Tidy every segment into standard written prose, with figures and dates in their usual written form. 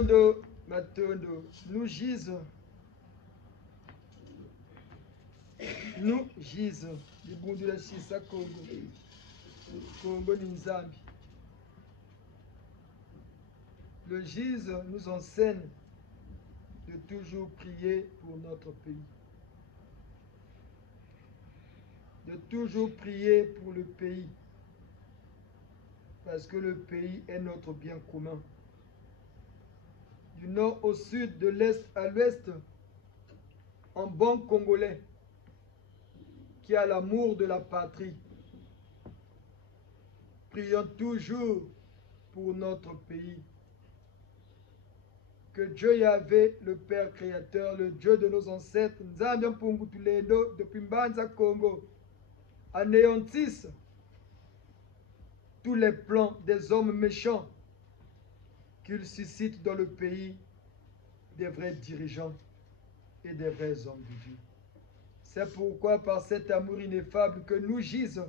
Matondo, Matondo, nous gisons. Nous gisons. Libundu la Chisa Congo. Congo Ninzambi. Le gise nous enseigne de toujours prier pour notre pays. De toujours prier pour le pays. Parce que le pays est notre bien commun. Du nord au sud, de l'est à l'ouest, en bon Congolais qui a l'amour de la patrie. Prions toujours pour notre pays. Que Dieu Yahvé, le Père créateur, le Dieu de nos ancêtres, Nzambi Mpungu Tuledo, depuis Mbanza Congo, anéantisse tous les plans des hommes méchants qu'il suscite dans le pays des vrais dirigeants et des vrais hommes de Dieu. C'est pourquoi, par cet amour ineffable que nous gisons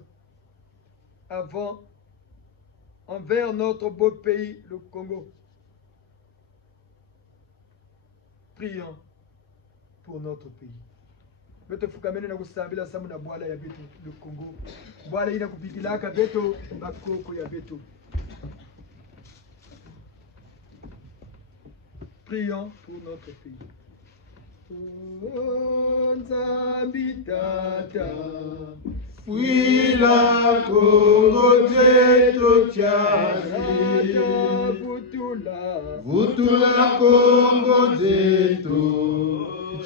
envers notre beau pays, le Congo, prions pour notre pays. Beto fukamene na kusambila samu na bwala ya beto le Congo. Bwala ina kupigilaka beto bakoko ya beto. Prions pour notre pays. Oh, Nzambi Tata, Fuila Congo zetu chasi, Vutula Congo zetu,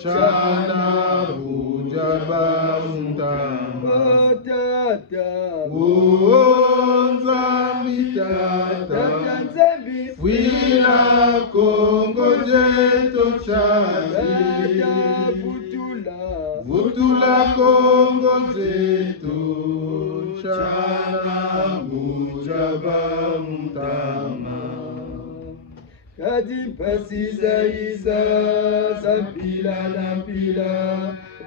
Chana Bujaba Mundama Tata, Oh, Nzambi Tata, Fuila Congo zetu chasi, Vutula Congo zetu, Chana Bujaba Mundama Kadi pasiza iza zampila na mpila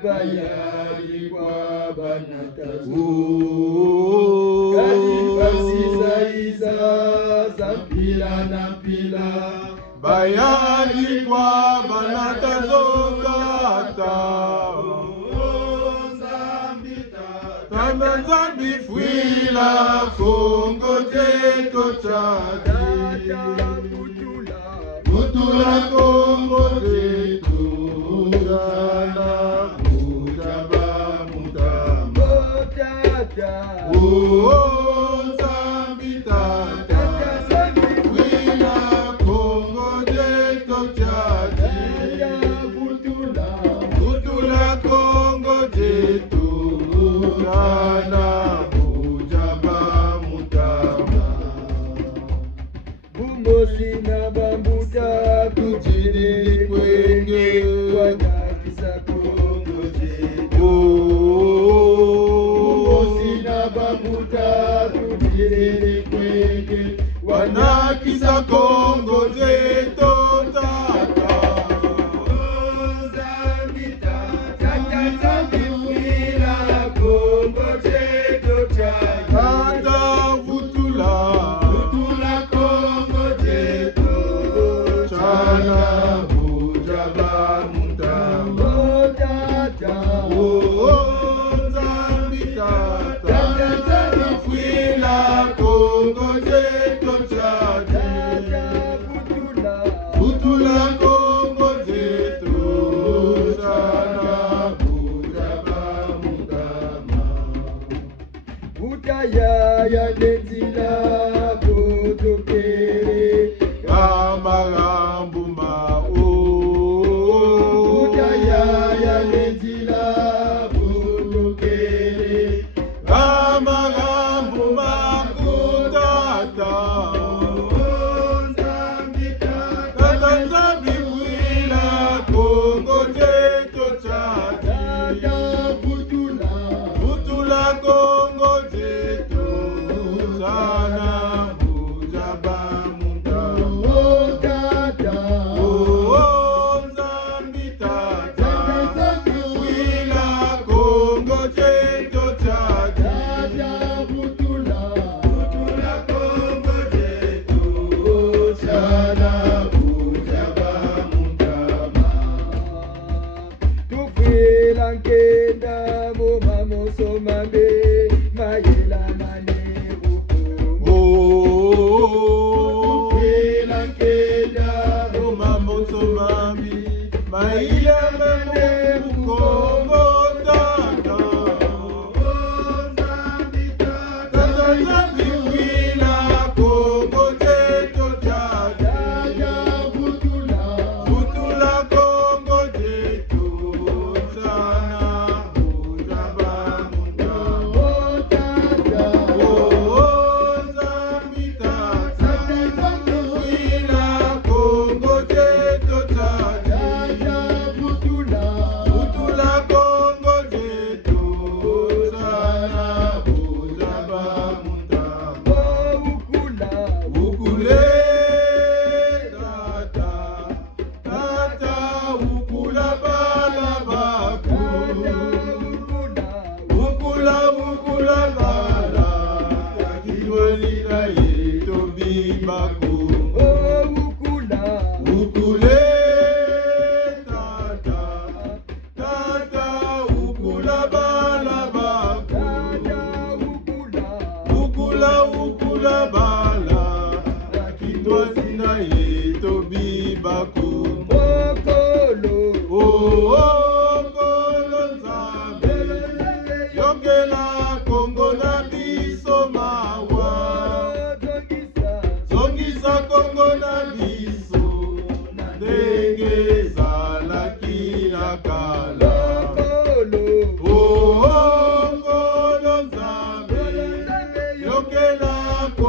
bayari kwa banatazu. Kadi pasiza iza zampila na mpila bayari kwa banatazu kata. Nzambi fuila Congo zetu chadi, Vutula Congo zetu, Chana Bujaba Mundama Oh, Nzambi Tata, fuila Congo zetu chadi, Vutula Congo zetu, Chana Bujaba Mundama Bumosi na bambuta Tujiri kwenge wanakisa Kongo zetu. Bumosi na bambuta tujiri kwenge wanakisa Kongo zetu Tata. Nzambi Tata, Nzambi fuila Kongo zetu chai. Tata Vutula Kongo zetu Chana Bujaba Mundama Tata. Nzambi Tata, fuila Congo zetu chadi, Vutula Congo zetu, Chana Bujaba Mundama Utaya ya denzila potokere Kamarambu Mao Utaya ya denzila potokere Kamarambu Makutata Nzambi Tata, Tata Nzambi fuila Congo zetu chadi, Vutula Congo zetu, Chana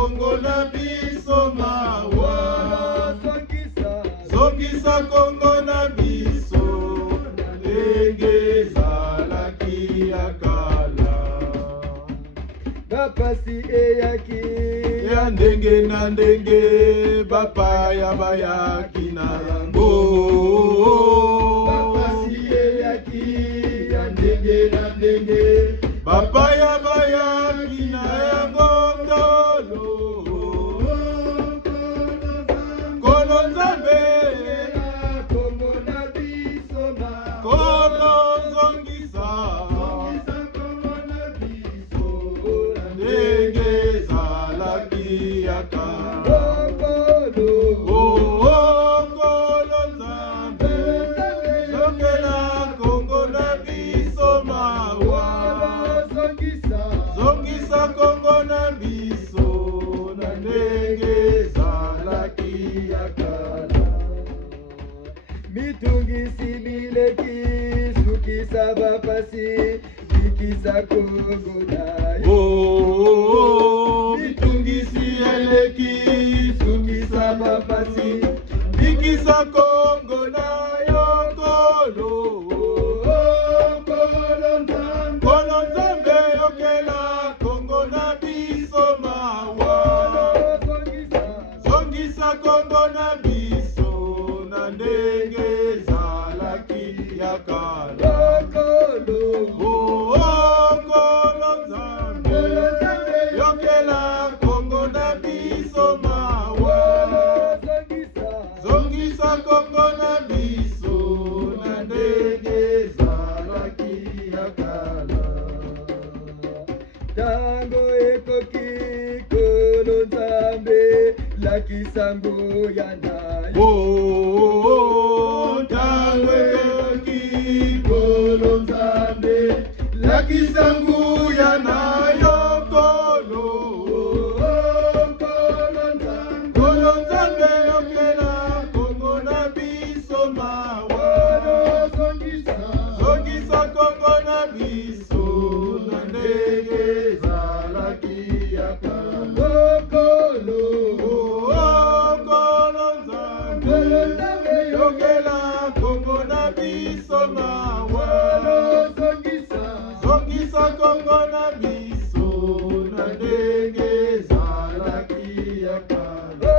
Kongo na biso mawa. Zongisa Kongo na biso na ndenge ezalaki ya kala. Bapasi eyaki Ya ndenge na ndenge bapaya bayaki na yango. Bapasi eyaki ya ndenge na ndenge Bapaya bayaki na yango ndolo. Kono Nzambe Kongo na biso mawa. kono zongisa Kongo na biso ndenge ezalaki ya kala. Okolo Kolo Nzambe zongela Kongo na biso mawa. Zongisa Kongo na biso na ndenge ezalaki ya kala. mitungisi mileki sukisa bapasi bikisa Kongo nayo. Mitungisi eleki sukisa bapasi bikisa Kongo na yokolo. Kono Nzambe yokela Kongo na biso mawa. Zongisa Kongo na biso na ndenge ezalaki ya kala. Kono Nzambe yokela Kongo na biso mawa. Zongisa Kongo na biso na ndenge ezalaki ya kala. Tango ekoki Kolo Nzambe lakisango ya nayo. Tango ekoki Kolo Nzambe lakisango ya nayo kolo. Kolo Nzambe yokela Kongo na biso mawa. Zongisa Kongo na biso na ndenge ezalaki ya kala. Kolo Nzambe yokela Kongo na biso mawa. Zongisa Kongo na biso na ndenge ezalaki ya kala.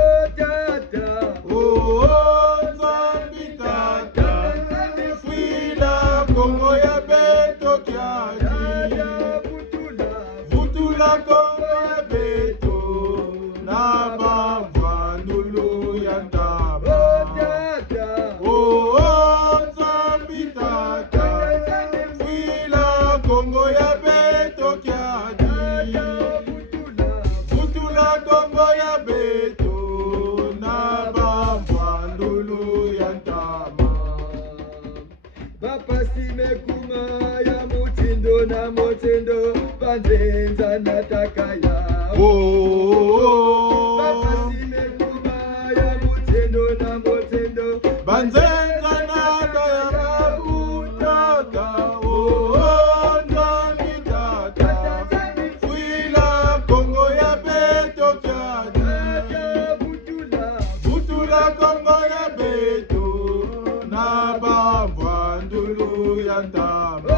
Nzambi tata fuila Kongo ya beto kyaki. Vutula Kongo ya beto na bavandulu ya ndama. Nzambi tata fuila Kongo ya beto kyaki. Vutula Kongo ya beto na bavandulu ya ndama. Bapasi mekuma ya mutindo na motendo banzenza na takaya. Bapasi mekuma ya mutindo na motendo Banzenza nata ya mautata. Nzambi tata fuila Kongo ya beto kyaki. Vutula Kongo ya beto na bavandulu ya ndama.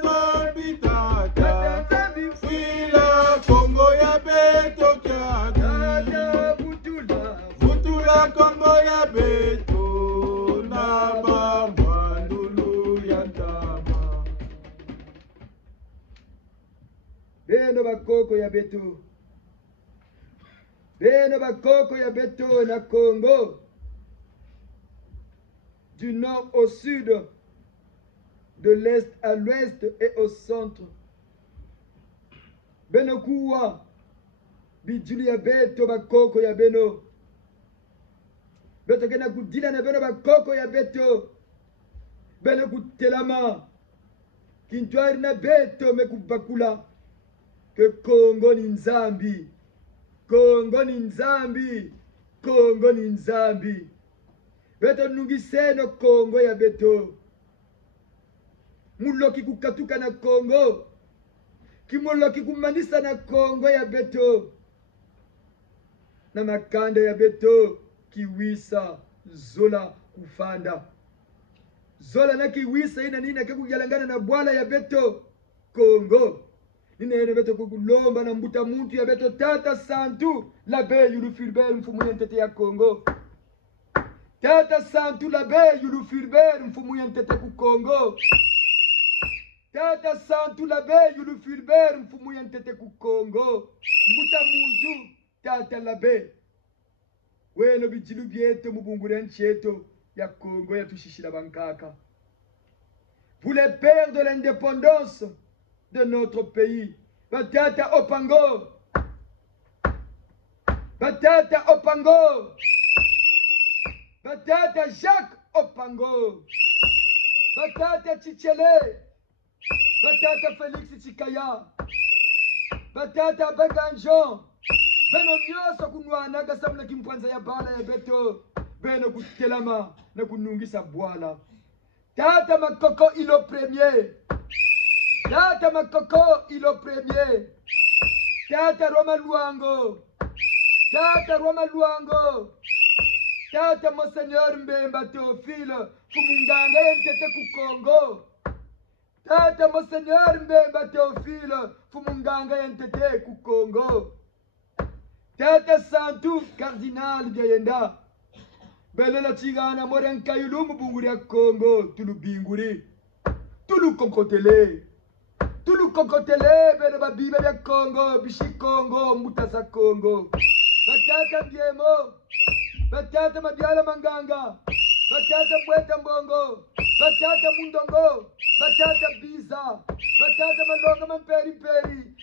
Nzambi tata fuila Kongo ya beto kyaki. Vutula Kongo ya beto na bavandulu ya ndama. Beno bakoko ya beto. Beno bakoko ya beto na Congo. Du nord au sud, de l'est à l'ouest et au centre. Beno kuwa bijuli ya beto bakoko ya beno. Beto kena kudila na beno bakoko ya beto. Beno kutelama. Kintwari na beto mekubakula. Que Congo ni Nzambi. Congo ni Nzambi. Congo ni Nzambi. Beto nungiseno Congo ya beto. Muloki kukatuka na Congo. kimolo kikumanisa na Kongo ya beto na makanda ya beto kiwisa zola kufanda zola na kiwisa ina nina kakujalangana na bwala ya beto Kongo nina ene beto kukulomba na mbuta muntu ya beto tata santu la be yulu Fulbert mfumu yentete ya Kongo tata santu la be yulu Fulbert mfumu yentete ku Kongo tata santu la be yulu Fulbert mfumu yentete ku Kongo mbuta muntu tata la be welo bijilu bieto mubungure ncheto ya Kongo ya tushishila bankaka. Vous les pères de l'indépendance de notre pays, Batata Opango, Batata Opango, Batata Jacques Opango, Batata Chichele, Batata Félix Chikaya, Batata Baganjon, Beno nyoso kunwana gasamna kimpwanza ya bala ya beto, beno kutelama na kunungisa bwala. Tata Makoko ilo premier. Tata Makoko ilo premier. Tata Roma Luango. Tata Roma Luango. Tata Monseigneur Mbemba Théophile Fumunganga yentete ku Kongo. Tata Monseigneur Mbemba Théophile Fumunganga yentete ku Kongo. Tata Santu Cardinal Gayenda. Belela chigana morenka yulumu bunguri ya Kongo tulu binguri tulu konkotele bele babiba ya Kongo bishi Kongo mutasa Kongo batata ndiemo batata mabiala manganga batata bweta mbongo batata mundongo batata biza batata malonga mamperi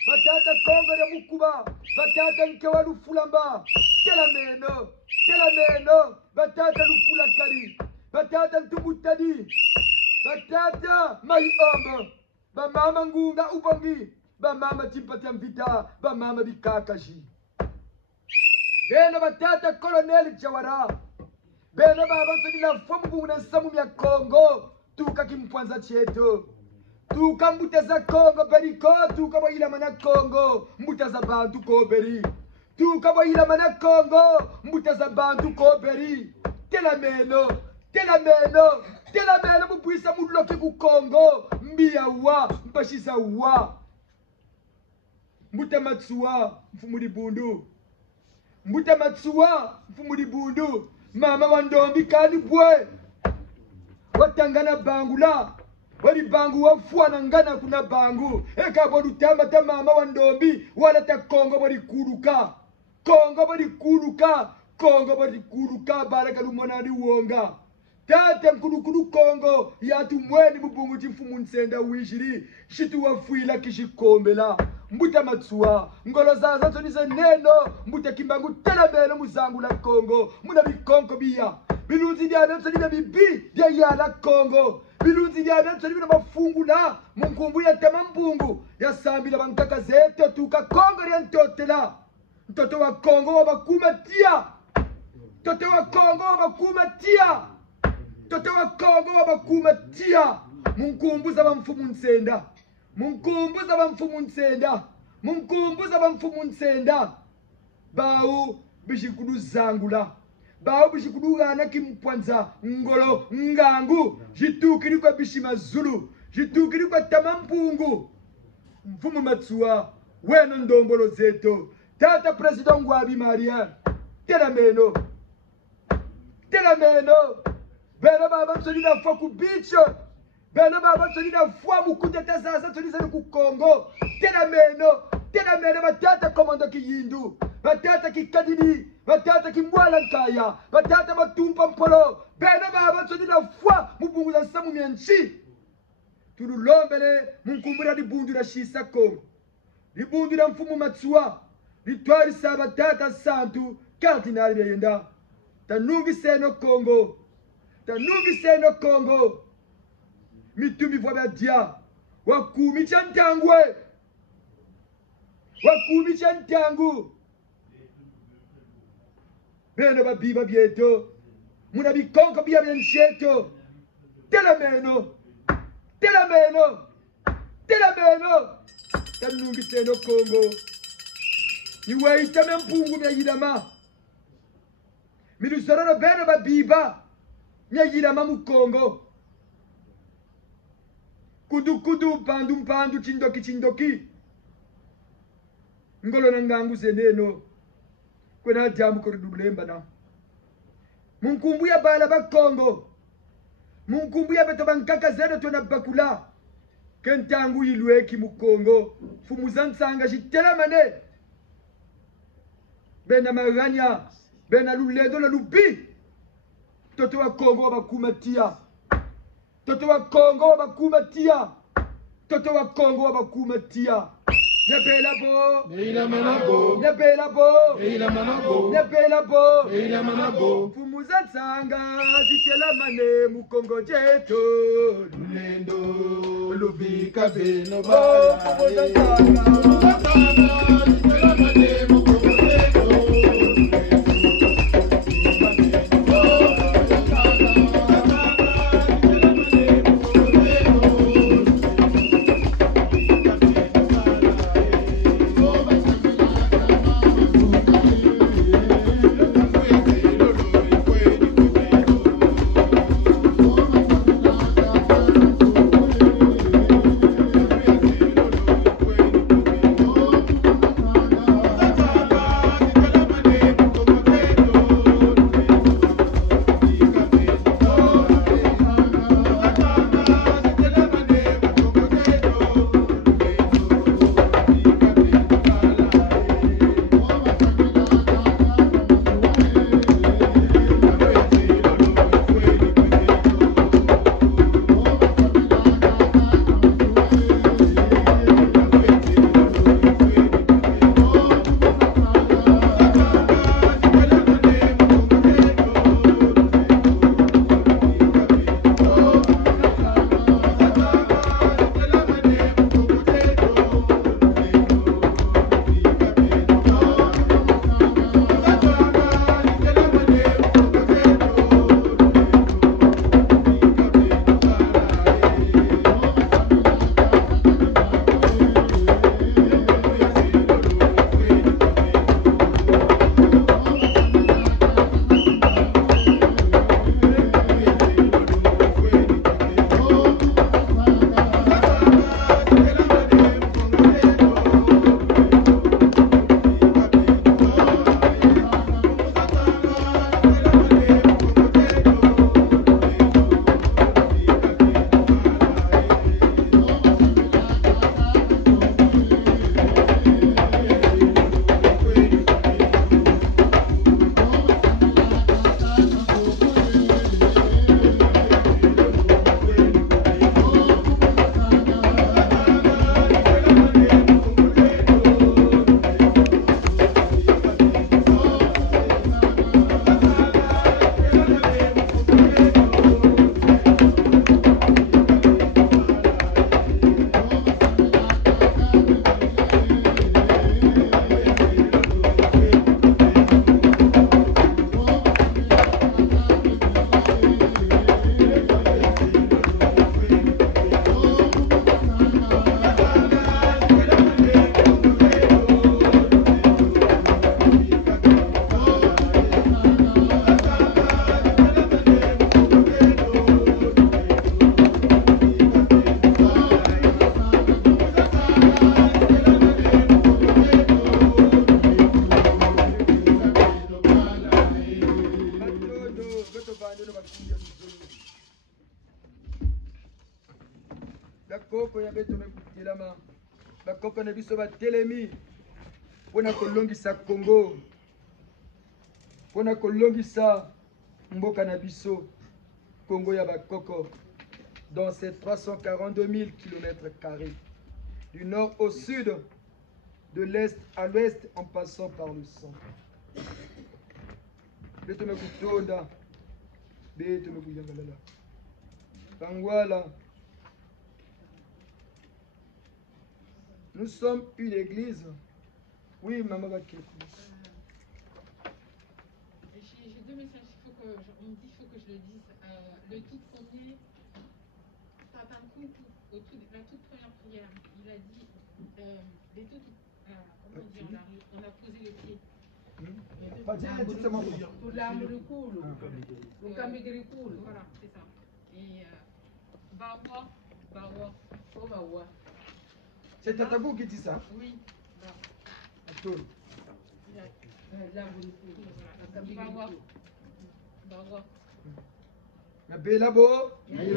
batata Kongo ya mukuba batata nkewa lufulamba tela meno batata lufula kari batata ntubutadi batata maiomba bamama ngunga ubangi bamama timpata mvita bamama bikakaji beno batata Colonel Jawara beno baba nsodila fomu na samu ya Kongo tuka kimpwanza cheto tuka mbuteza Kongo beriko tuka boila mana Kongo mbutaza bantu ko beri tuka boila mana Kongo mbutaza bantu ko beri tela meno mupwisa muloke ku Kongo mbia wa mpashisa wa mbuta matsuwa mfumuri bundu mbuta matsuwa mfumuri bundu mama wandombi kani bwe watangana bangula wali bangu wafuana ngana kuna bangu eka bodu tamata mama wandombi wala ta Kongo bari kuluka baraka lumonani wonga tate mkulukulu Kongo yatu mweni mubungu chifumu nsenda wishiri shitu wafuila kishikombela mbuta matsuwa ngolo zaza tonize neno mbuta kimbangu tela mele muzangu la Kongo muna bikonko biya bilunzi dia bemsa dia bibi dia yala Kongo bilunzi dia bemsa dia mafungu na munkumbu ya tamambungu ya sambila bankaka zeto tuka Kongo ya ntotela mtoto wa Kongo wabakumatia mtoto wa Kongo wabakumatia mtoto wa Kongo wabakumatia munkumbuza bamfumu nsenda munkumbuza bamfumu nsenda bau bishikudu zangula bau bishikudu gana kimpwanza ngolo ngangu jitukiri kwa bishima zulu jitukiri kwa tamampungu mfumu matsuwa weno ndombolo zeto tata president ngwabi Maria tela meno bena baba msolida fwa ku beach bena baba msolida fwa mukuja tazaza tuliza ku Kongo tela meno batata komando kiyindu batata kikadidi batata kimwala nkaya batata matumpa mpolo bena baba msolida fwa mubungu za samu mianchi tululombele munkumbura libundu la shisa Kongo libundu la mfumu matsuwa litwari saba tata santu Cardinal Gayenda tanungi seno Kongo mitumi vwa badia wakumi chantangu beno babiba bieto muna bikonko bia bensheto tela meno tanungiseno Congo iwaitame mpungu myayidama milusorono bene babiba myayidama mu Congo kudu mpandu chindoki ngolo na ngangu zeneno kwena jamu koridublemba na munkumbu ya bala ba Congo munkumbu ya beto bankaka zeno tona bakula kentangu ilweki mu Congo fumuzantsanga jitela mane bena maganya bena luledo la lubi toto wa Congo wabakumatia toto wa Congo wabakumatia toto wa Congo wabakumatia Nebela bo, Neila manabo, nebela bo, Neila manabo, nebela bo, Neila manabo, fumuza tsanga zitela mane mu Congo jeto Lendo, Lubika beno oh baya, fumuza tsanga zitela mane mu Congo jeto, bakoko ya beto mebutelama bakoko na biso batelemi mpona kolongisa Congo mpona kolongisa mboka na biso Congo ya bakoko dans ces 342 000 km², du nord au sud, de l'est à l'ouest, en passant par le centre. Beto mekutonda beto mekuyangalala Bangwala. Nous sommes une église. Oui, maman va J'ai deux messages, on me dit qu'il faut que je le dise. Le tout premier, Papa Nkunku, la toute première prière, il a dit les trucs, comment dire, là, on a posé les pieds. Voilà, c'est ça. Et Bawa. C'est Tatagou qui dit ça. Oui, Attends. Bawa. La Bélabo. Et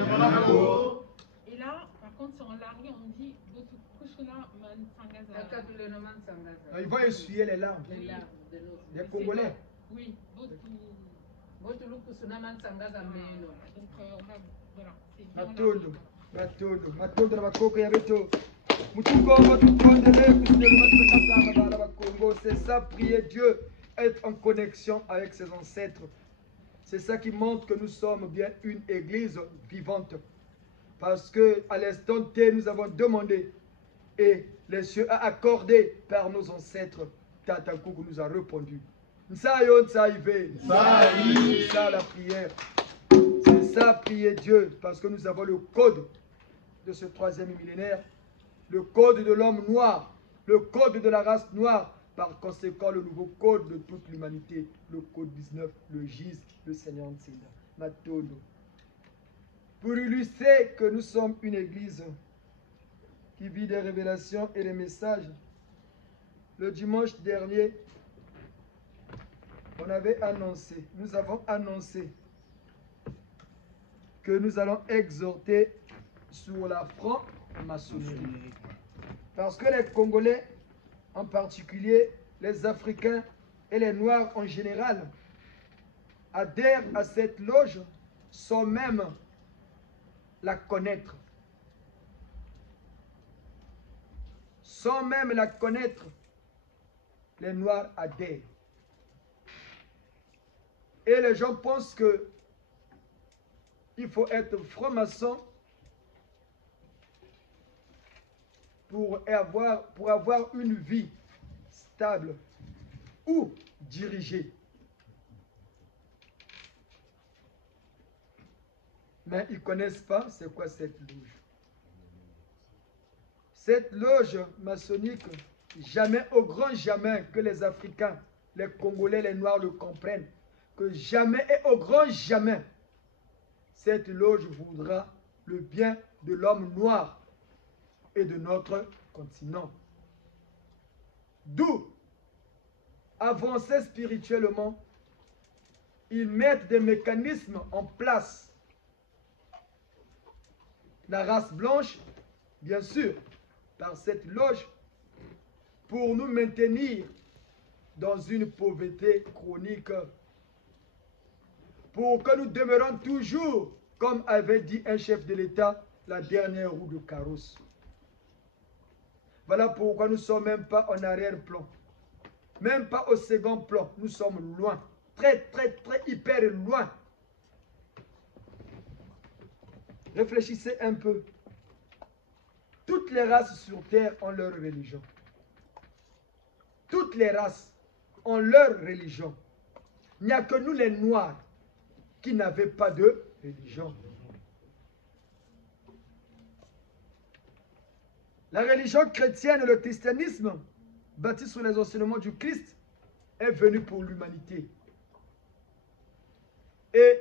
là, par contre, sur l'arrière, on dit Botu Kushuna Mansangaza. Ils vont essuyer les larmes. Les Congolais. Oui, Botu. Donc, Matondo. Matondo na bakoko ya beto. Mutukongo tukondele kusinelo matsakasa mabala bakongo. C'est ça, prier Dieu, être en connexion avec ses ancêtres. C'est ça qui montre que nous sommes bien une église vivante. Parce que à l'instant T, nous avons demandé et les cieux a accordé par nos ancêtres. Tatakou nous a répondu. Ça la prière. C'est ça, prier Dieu, parce que nous avons le code de ce troisième millénaire, le code de l'homme noir, le code de la race noire, par conséquent le nouveau code de toute l'humanité, le code 19, le GIS, le Seigneur Ntsida, Matodo. Pour illustrer que nous sommes une église qui vit des révélations et des messages, le dimanche dernier, nous avons annoncé que nous allons exhorter sur la franc-maçonnerie. Parce que les Congolais, en particulier les Africains et les Noirs en général, adhèrent à cette loge sans même la connaître. Sans même la connaître, les Noirs adhèrent. Et les gens pensent que il faut être franc-maçon pour avoir une vie stable ou dirigée. Mais ils ne connaissent pas c'est quoi cette loge. Cette loge maçonnique, jamais, au grand jamais que les Africains, les Congolais, les Noirs le comprennent, que jamais et au grand jamais, cette loge voudra le bien de l'homme noir et de notre continent. D'où, avancer spirituellement, ils mettent des mécanismes en place. La race blanche, bien sûr, par cette loge, pour nous maintenir dans une pauvreté chronique, pour que nous demeurions toujours, comme avait dit un chef de l'État, la dernière roue de carrosse. Voilà pourquoi nous ne sommes même pas en arrière-plan, même pas au second plan, nous sommes loin, très, hyper loin. Réfléchissez un peu. Toutes les races sur terre ont leur religion. Toutes les races ont leur religion. Il n'y a que nous les Noirs qui n'avaient pas de religion. La religion chrétienne et le christianisme, bâti sur les enseignements du Christ, est venu pour l'humanité. Et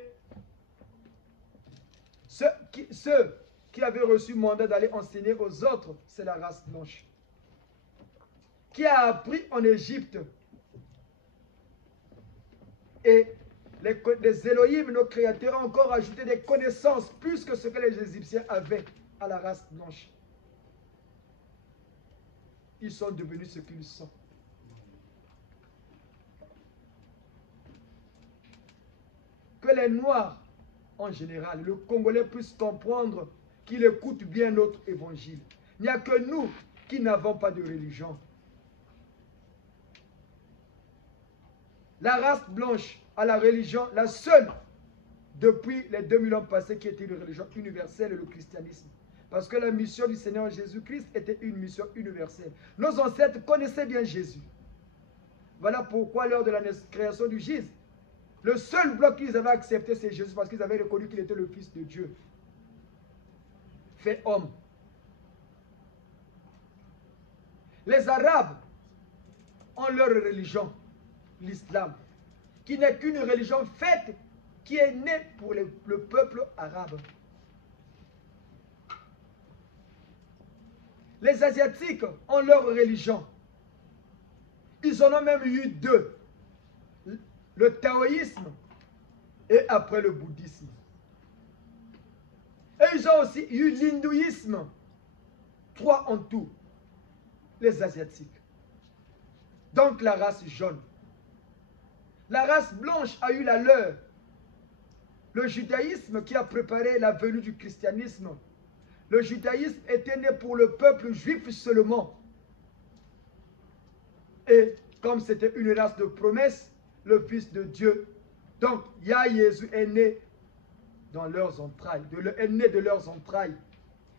ceux qui avaient reçu mandat d'aller enseigner aux autres, c'est la race blanche. Qui a appris en Égypte. Et les Elohim, nos créateurs, ont encore ajouté des connaissances plus que ce que les Égyptiens avaient à la race blanche. Ils sont devenus ce qu'ils sont. Que les Noirs, en général, le Congolais puissent comprendre qu'il écoute bien notre évangile. Il n'y a que nous qui n'avons pas de religion. La race blanche a la religion, la seule, depuis les 2000 ans passés, qui était une religion universelle, le christianisme. Parce que la mission du Seigneur Jésus-Christ était une mission universelle. Nos ancêtres connaissaient bien Jésus. Voilà pourquoi, lors de la création du GIS, le seul bloc qu'ils avaient accepté, c'est Jésus, parce qu'ils avaient reconnu qu'il était le Fils de Dieu, fait homme. Les Arabes ont leur religion, l'islam, qui n'est qu'une religion faite, qui est née pour le peuple arabe. Les Asiatiques ont leur religion. Ils en ont même eu deux. Le taoïsme et après le bouddhisme. Et ils ont aussi eu l'hindouisme. Trois en tout. Les Asiatiques. Donc la race jaune. La race blanche a eu la leur. Le judaïsme qui a préparé la venue du christianisme. Le judaïsme était né pour le peuple juif seulement. Et comme c'était une race de promesse, le Fils de Dieu, donc Yah Jésus est né dans leurs entrailles, est né de leurs entrailles.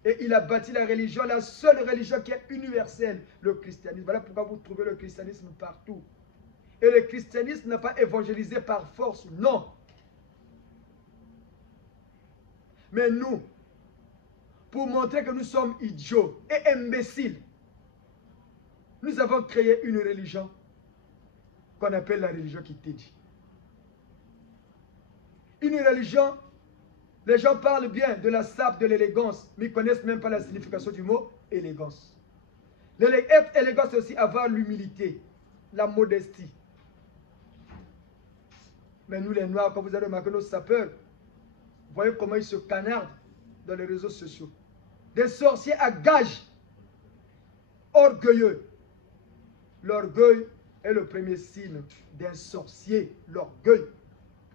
Et il a bâti la religion, la seule religion qui est universelle, le christianisme. Voilà pourquoi vous trouvez le christianisme partout. Et le christianisme n'a pas évangélisé par force, non. Mais nous, pour montrer que nous sommes idiots et imbéciles, nous avons créé une religion qu'on appelle la religion qui t'édie. Une religion, les gens parlent bien de la sape, de l'élégance, mais ils ne connaissent même pas la signification du mot élégance. Être élégant, c'est aussi avoir l'humilité, la modestie. Mais nous les Noirs, quand vous avez remarqué nos sapeurs, vous voyez comment ils se canardent dans les réseaux sociaux. Des sorciers à gages, orgueilleux. L'orgueil est le premier signe d'un sorcier, l'orgueil.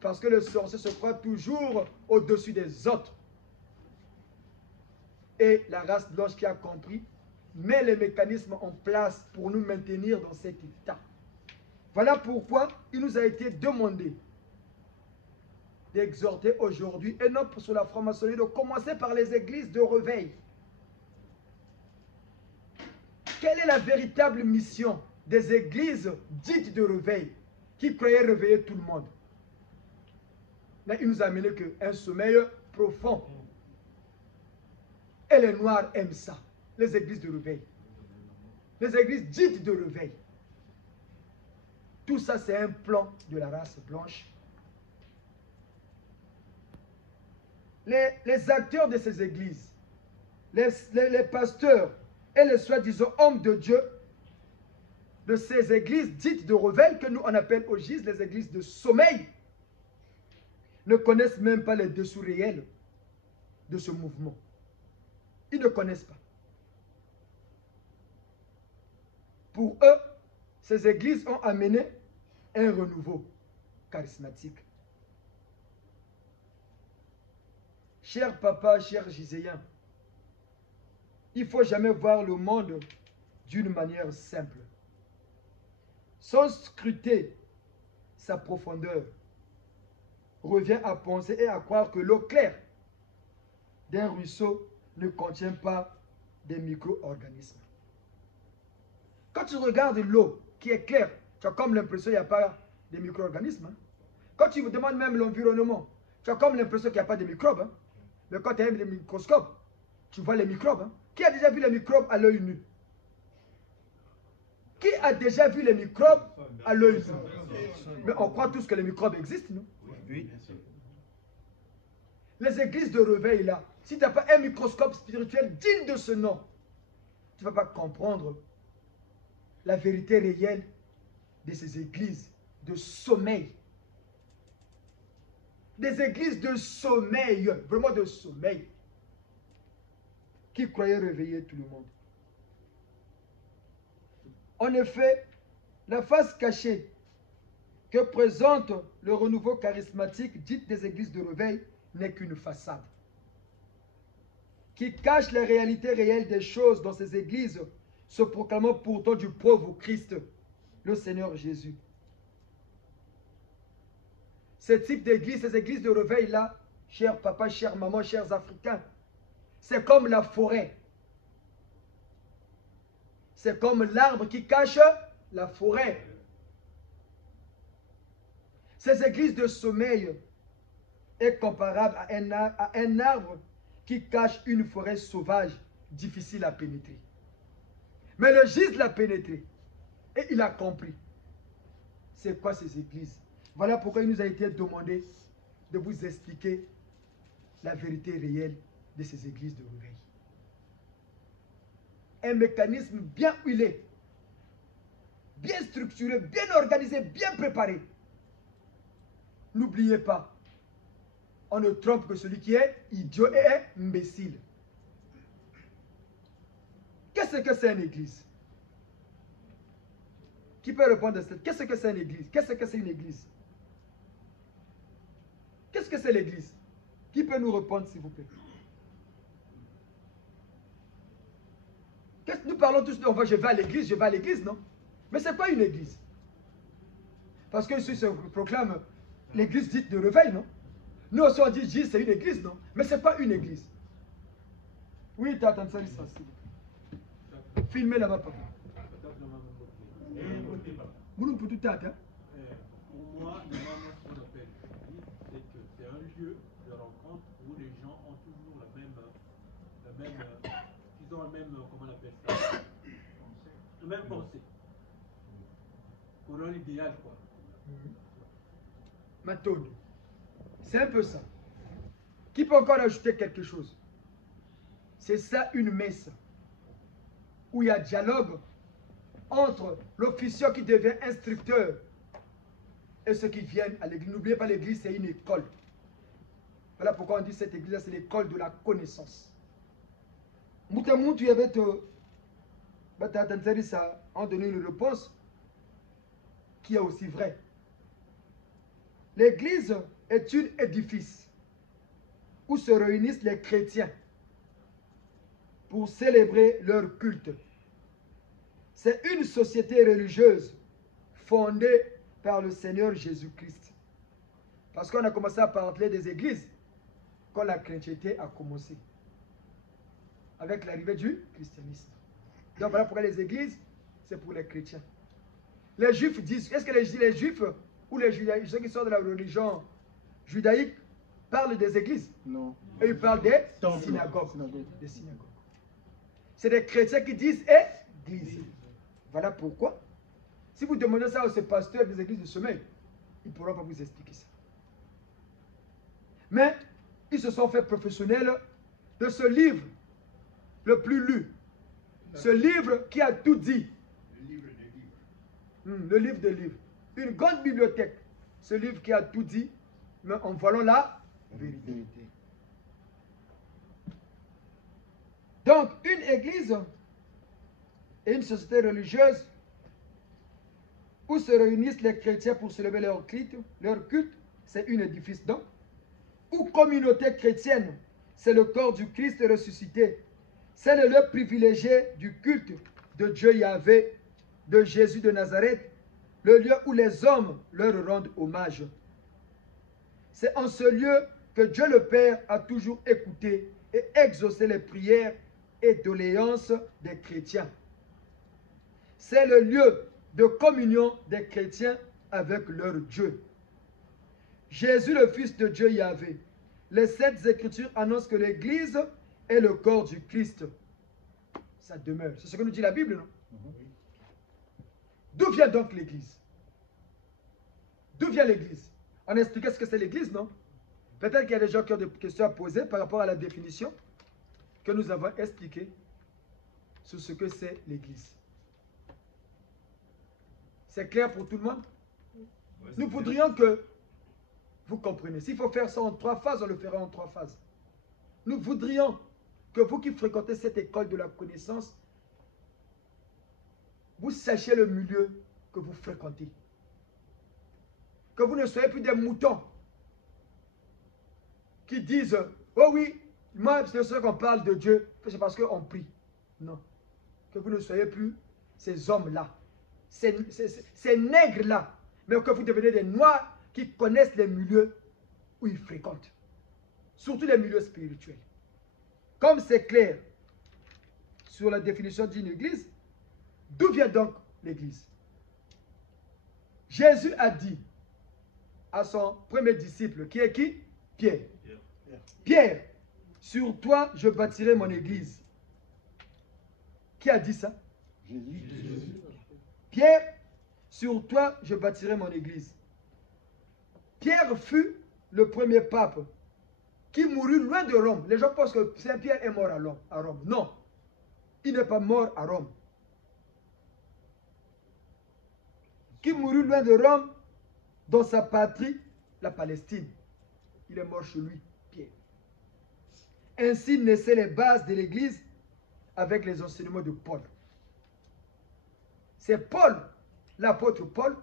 Parce que le sorcier se croit toujours au-dessus des autres. Et la race blanche qui a compris met les mécanismes en place pour nous maintenir dans cet état. Voilà pourquoi il nous a été demandé d'exhorter aujourd'hui, et non sur la franc-maçonnerie, de commencer par les églises de réveil. Quelle est la véritable mission des églises dites de réveil qui croyaient réveiller tout le monde? Là, il nous a amené qu'un sommeil profond. Et les Noirs aiment ça, les églises de réveil. Les églises dites de réveil. Tout ça, c'est un plan de la race blanche. Les acteurs de ces églises, les pasteurs et les soi-disant hommes de Dieu de ces églises dites de réveil, que nous on appelle au GIS les églises de sommeil, ne connaissent même pas les dessous réels de ce mouvement. Ils ne connaissent pas. Pour eux, ces églises ont amené un renouveau charismatique. Cher papa, cher Giséen, il ne faut jamais voir le monde d'une manière simple. Sans scruter sa profondeur, revient à penser et à croire que l'eau claire d'un ruisseau ne contient pas des micro-organismes. Quand tu regardes l'eau qui est claire, tu as comme l'impression qu'il n'y a pas de micro-organismes. Hein? Quand tu me demandes même l'environnement, tu as comme l'impression qu'il n'y a pas de microbes. Hein? Mais quand tu as un microscope, tu vois les microbes. Hein? Qui a déjà vu les microbes à l'œil nu? Qui a déjà vu les microbes à l'œil nu? Mais on croit tous que les microbes existent, non? Oui. Les églises de réveil, là, si tu n'as pas un microscope spirituel digne de ce nom, tu ne vas pas comprendre la vérité réelle de ces églises de sommeil. Des églises de sommeil, vraiment de sommeil, qui croyaient réveiller tout le monde. En effet, la face cachée que présente le renouveau charismatique dit des églises de réveil n'est qu'une façade qui cache la réalité réelle des choses dans ces églises, se proclamant pourtant du pauvre Christ, le Seigneur Jésus. Ce type d'église, ces églises de réveil-là, chers papas, chers mamans, chers Africains, c'est comme la forêt. C'est comme l'arbre qui cache la forêt. Ces églises de sommeil est comparable à un arbre qui cache une forêt sauvage, difficile à pénétrer. Mais le giste l'a pénétré. Et il a compris. C'est quoi ces églises? Voilà pourquoi il nous a été demandé de vous expliquer la vérité réelle de ces églises de réveil. Un mécanisme bien huilé, bien structuré, bien organisé, bien préparé. N'oubliez pas, on ne trompe que celui qui est idiot et imbécile. Qu'est-ce que c'est une église? Qui peut répondre à cette? Qu'est-ce que c'est une église? Qu'est-ce que c'est une église? Qu'est-ce que c'est l'église? Qui peut nous répondre, s'il vous plaît? Nous parlons tous, on va, je vais à l'église, non? Mais c'est pas une église. Parce que ceux qui proclament l'église dite de réveil, non? Nous aussi on dit c'est une église, non? Mais c'est pas une église. Oui, tu as entendu ça, s'il vous plaît. Filmez là-bas, papa. Vous nous pouvez tout à l'heure. Pour moi, normalement, ce qu'on appelle l'église, c'est que c'est un lieu de rencontre où les gens ont toujours ils ont le même, comment on appelle ça, le même pensée. Pour leur idéal, quoi. Matone. C'est un peu ça. Qui peut encore ajouter quelque chose? C'est ça une messe où il y a dialogue entre l'officiant qui devient instructeur et ceux qui viennent à l'église. N'oubliez pas, l'église, c'est une école. Voilà pourquoi on dit cette église, c'est l'école de la connaissance. Moutamou, tu avais ça, en donné une réponse qui est aussi vraie. L'église est un édifice où se réunissent les chrétiens pour célébrer leur culte. C'est une société religieuse fondée par le Seigneur Jésus-Christ. Parce qu'on a commencé à parler des églises quand la chrétienté a commencé. Avec l'arrivée du christianisme. Donc voilà pourquoi les églises, c'est pour les chrétiens. Les juifs disent, est-ce que les juifs ou les judaïques, ceux qui sont de la religion judaïque, parlent des églises? Non. Et ils parlent des synagogues. Des synagogues. C'est des chrétiens qui disent église. Voilà pourquoi. Si vous demandez ça à ce pasteur des églises de sommeil, ils ne pourront pas vous expliquer ça. Mais ils se sont fait professionnels de ce livre le plus lu. Ce livre qui a tout dit. Le livre des livres. Le livre des livres. Une grande bibliothèque. Ce livre qui a tout dit, mais en voyant la vérité. Donc, une église et une société religieuse où se réunissent les chrétiens pour célébrer leur culte, c'est un édifice donc. Ou communauté chrétienne, c'est le corps du Christ ressuscité. C'est le lieu privilégié du culte de Dieu Yahvé, de Jésus de Nazareth, le lieu où les hommes leur rendent hommage. C'est en ce lieu que Dieu le Père a toujours écouté et exaucé les prières et doléances des chrétiens. C'est le lieu de communion des chrétiens avec leur Dieu. Jésus, le Fils de Dieu Yahvé. Les Saintes Écritures annoncent que l'Église est le corps du Christ. Ça demeure. C'est ce que nous dit la Bible, non? D'où vient donc l'Église? D'où vient l'Église? On a expliqué ce que c'est l'Église, non? Peut-être qu'il y a des gens qui ont des questions à poser par rapport à la définition que nous avons expliquée sur ce que c'est l'Église. C'est clair pour tout le monde? Nous voudrions que vous compreniez. S'il faut faire ça en 3 phases, on le fera en 3 phases. Nous voudrions que vous qui fréquentez cette école de la connaissance, vous sachiez le milieu que vous fréquentez. Que vous ne soyez plus des moutons qui disent, oh oui, moi c'est sûr qu'on parle de Dieu, c'est parce qu'on prie. Non. Que vous ne soyez plus ces hommes-là, ces nègres-là, mais que vous devenez des noirs qui connaissent les milieux où ils fréquentent. Surtout les milieux spirituels. Comme c'est clair sur la définition d'une église, d'où vient donc l'église? Jésus a dit à son premier disciple, qui est qui? Pierre. Pierre, sur toi je bâtirai mon église. Qui a dit ça? Jésus. Pierre, sur toi, je bâtirai mon église. Pierre fut le premier pape qui mourut loin de Rome. Les gens pensent que Saint-Pierre est mort à Rome. Non, il n'est pas mort à Rome. Qui mourut loin de Rome, dans sa patrie, la Palestine. Il est mort chez lui, Pierre. Ainsi naissaient les bases de l'Église avec les enseignements de Paul. C'est Paul, l'apôtre Paul,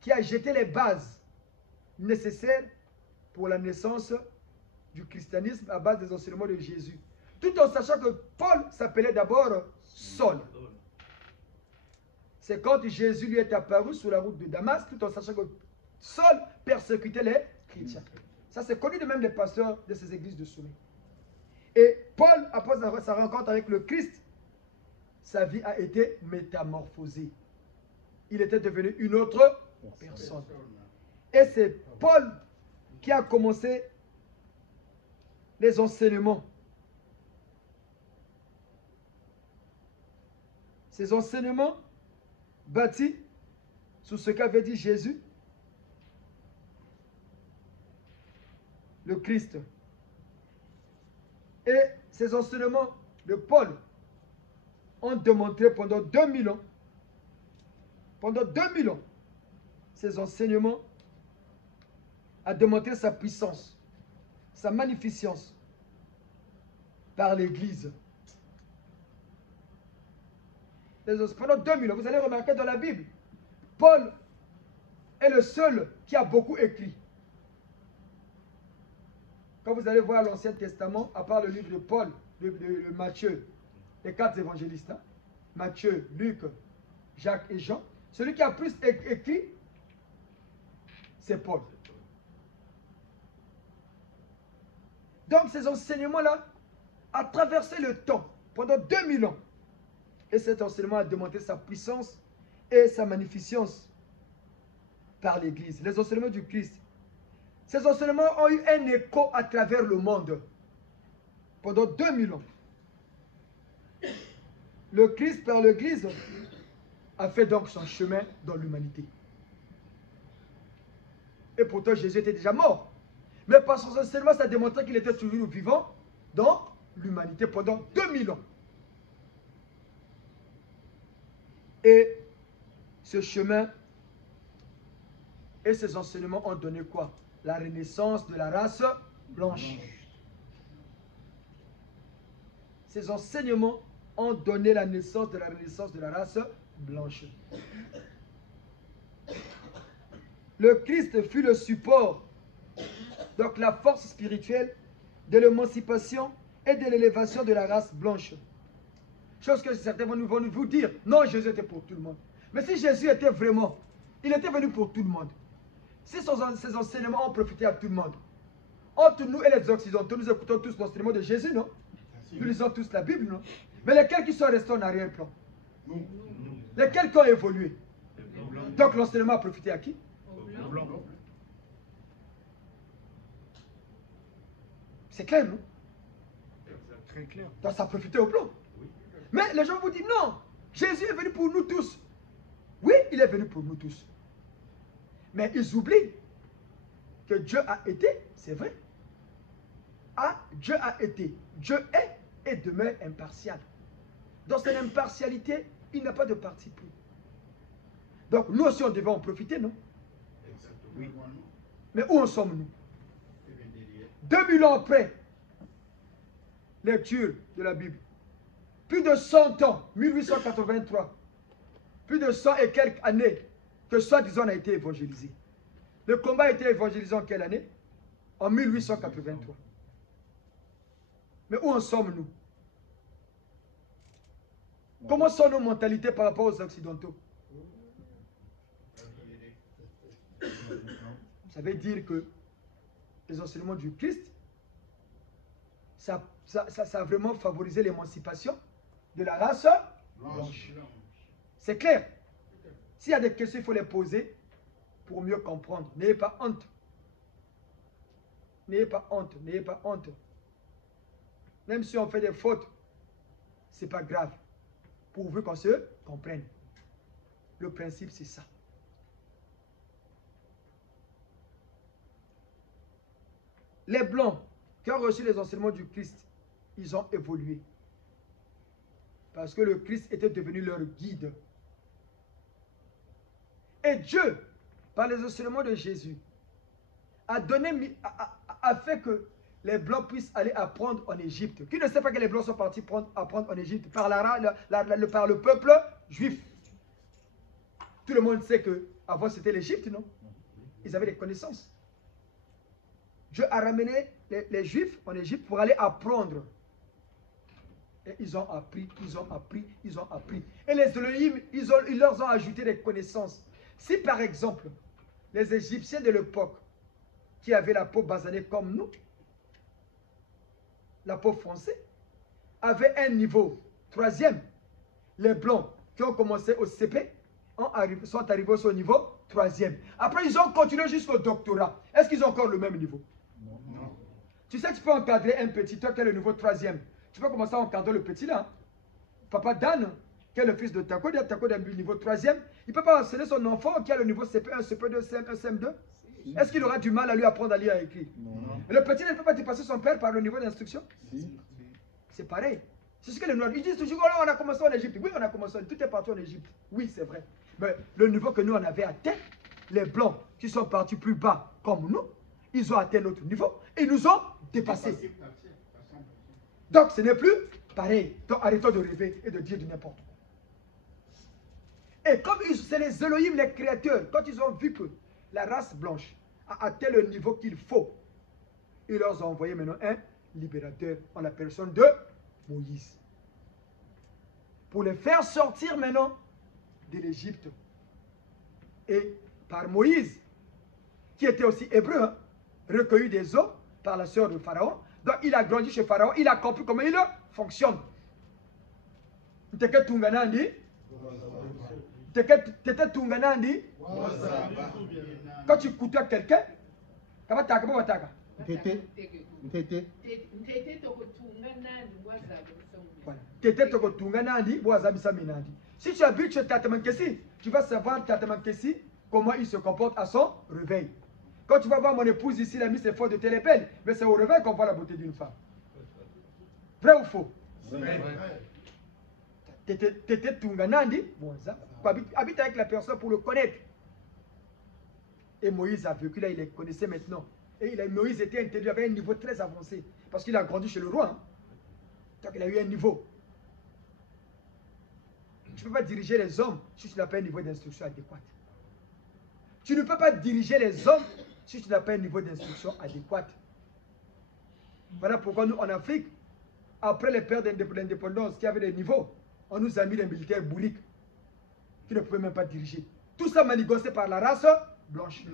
qui a jeté les bases nécessaires pour la naissance du christianisme à base des enseignements de Jésus. Tout en sachant que Paul s'appelait d'abord Saul. C'est quand Jésus lui est apparu sur la route de Damas, tout en sachant que Saul persécutait les chrétiens. Ça, c'est connu de même des pasteurs de ces églises de sommet. Et Paul, après sa rencontre avec le Christ, sa vie a été métamorphosée. Il était devenu une autre personne. Et c'est Paul qui a commencé les enseignements. Ces enseignements bâtis sur ce qu'avait dit Jésus, le Christ. Et ces enseignements de Paul ont démontré pendant 2000 ans, ces enseignements a démontré sa puissance, sa magnificence par l'Église. Pendant 2000 ans, vous allez remarquer dans la Bible, Paul est le seul qui a beaucoup écrit. Quand vous allez voir l'Ancien Testament, à part le livre de Paul, de Matthieu, les 4 évangélistes, hein, Matthieu, Luc, Jacques et Jean, celui qui a plus écrit, c'est Paul. Donc ces enseignements-là ont traversé le temps pendant 2000 ans. Et cet enseignement a démontré sa puissance et sa magnificence par l'Église. Les enseignements du Christ. Ces enseignements ont eu un écho à travers le monde pendant 2000 ans. Le Christ, par l'Église, a fait donc son chemin dans l'humanité. Et pourtant, Jésus était déjà mort. Mais par son enseignement, ça a démontré qu'il était toujours vivant dans l'humanité pendant 2000 ans. Et ce chemin et ces enseignements ont donné quoi? La renaissance de la race blanche. Ces enseignements ont donné la naissance de la renaissance de la race blanche. Le Christ fut le support, donc la force spirituelle de l'émancipation et de l'élévation de la race blanche. Chose que certains vont nous vous dire, non, Jésus était pour tout le monde. Mais si Jésus était vraiment, il était venu pour tout le monde. Si ces enseignements ont profité à tout le monde, entre nous et les Occidentaux, nous écoutons tous l'enseignement de Jésus, non? Nous lisons tous la Bible, non? Mais lesquels qui sont restés en arrière-plan? Lesquels qui ont évolué? Donc l'enseignement a profité à qui? C'est clair, non? Très clair. Donc ça a profité au blanc. Mais les gens vous disent non, Jésus est venu pour nous tous. Oui, il est venu pour nous tous. Mais ils oublient que Dieu a été, c'est vrai. Ah, Dieu a été, Dieu est et demeure impartial. Dans cette impartialité, il n'y a pas de parti pris. Donc nous aussi, on devait en profiter, non? Oui. Mais où en sommes-nous? 2000 ans après, lecture de la Bible. Plus de 100 ans, 1883, plus de 100 et quelques années que soi-disant on a été évangélisé. Le combat a été évangélisé en quelle année? En 1883. Mais où en sommes-nous? Comment sont nos mentalités par rapport aux Occidentaux? Ça veut dire que les enseignements du Christ, ça a vraiment favorisé l'émancipation de la race blanche. C'est clair. S'il y a des questions, il faut les poser pour mieux comprendre. N'ayez pas honte. N'ayez pas honte. N'ayez pas honte. Même si on fait des fautes, ce n'est pas grave. pourvu qu'on se comprenne. Le principe, c'est ça. Les Blancs qui ont reçu les enseignements du Christ, ils ont évolué. Parce que le Christ était devenu leur guide. Et Dieu, par les enseignements de Jésus, a fait que les Blancs puissent aller apprendre en Égypte. Qui ne sait pas que les Blancs sont partis apprendre en Égypte par le peuple juif? Tout le monde sait que avant c'était l'Égypte, non? Ils avaient des connaissances. Dieu a ramené les Juifs en Égypte pour aller apprendre. Et ils ont appris, ils ont appris, ils ont appris. Et les Elohim, ils leur ont ajouté des connaissances. Si par exemple, les Égyptiens de l'époque, qui avaient la peau basanée comme nous, la peau foncée, avaient un niveau 3e, les Blancs qui ont commencé au CP sont arrivés au niveau 3e. Après, ils ont continué jusqu'au doctorat. Est-ce qu'ils ont encore le même niveau? Non. Tu sais que tu peux encadrer un petit, toi qui est le niveau 3e. Tu peux commencer à encadrer le petit là. Papa Dan, qui est le fils de Tako, Tako est niveau 3e. Il ne peut pas enseigner son enfant qui a le niveau CP1, CP2, CM1, CM2. Est-ce qu'il aura du mal à lui apprendre à lire et à écrire? Non. Le petit ne peut pas dépasser son père par le niveau d'instruction? Si. C'est pareil. C'est ce que les Noirs ils disent toujours, oh, on a commencé en Égypte. Oui, on a commencé, tout est parti en Égypte. Oui, c'est vrai. Mais le niveau que nous, on avait atteint, les Blancs qui sont partis plus bas comme nous, ils ont atteint notre niveau et ils nous ont dépassés. Donc, ce n'est plus pareil. Donc, arrêtons de rêver et de dire du n'importe quoi. Et comme c'est les Elohim, les créateurs, quand ils ont vu que la race blanche a atteint le niveau qu'il faut, ils leur ont envoyé maintenant un libérateur en la personne de Moïse. Pour les faire sortir maintenant de l'Égypte. Et par Moïse, qui était aussi hébreu, hein, recueilli des eaux par la sœur de Pharaon. Donc il a grandi chez Pharaon, il a compris comment il fonctionne. Teke Tunganandi. Teke Tunganandi. Quand tu côtoies quelqu'un, comment tu si tu habites chez Tatamankesi, tu vas savoir Tatamankesi comment il se comporte à son réveil. Quand tu vas voir mon épouse ici, elle a mis ses fautes de télépène, mais c'est au réveil qu'on voit la beauté d'une femme. Vrai ou faux? Tété Tunganandi, habite avec la personne pour le connaître. Et Moïse a vécu là, il les connaissait maintenant. Et Moïse était intelligent, il avait un niveau très avancé. Parce qu'il a grandi chez le roi. Hein. Donc il a eu un niveau. Tu ne peux pas diriger les hommes si tu n'as pas un niveau d'instruction adéquat. Tu ne peux pas diriger les hommes si tu n'as pas un niveau d'instruction adéquat. Voilà pourquoi nous, en Afrique, après les pères d'indépendance qui avaient des niveaux, on nous a mis des militaires bourriques qui ne pouvaient même pas diriger. Tout ça manigancé par la race blanche.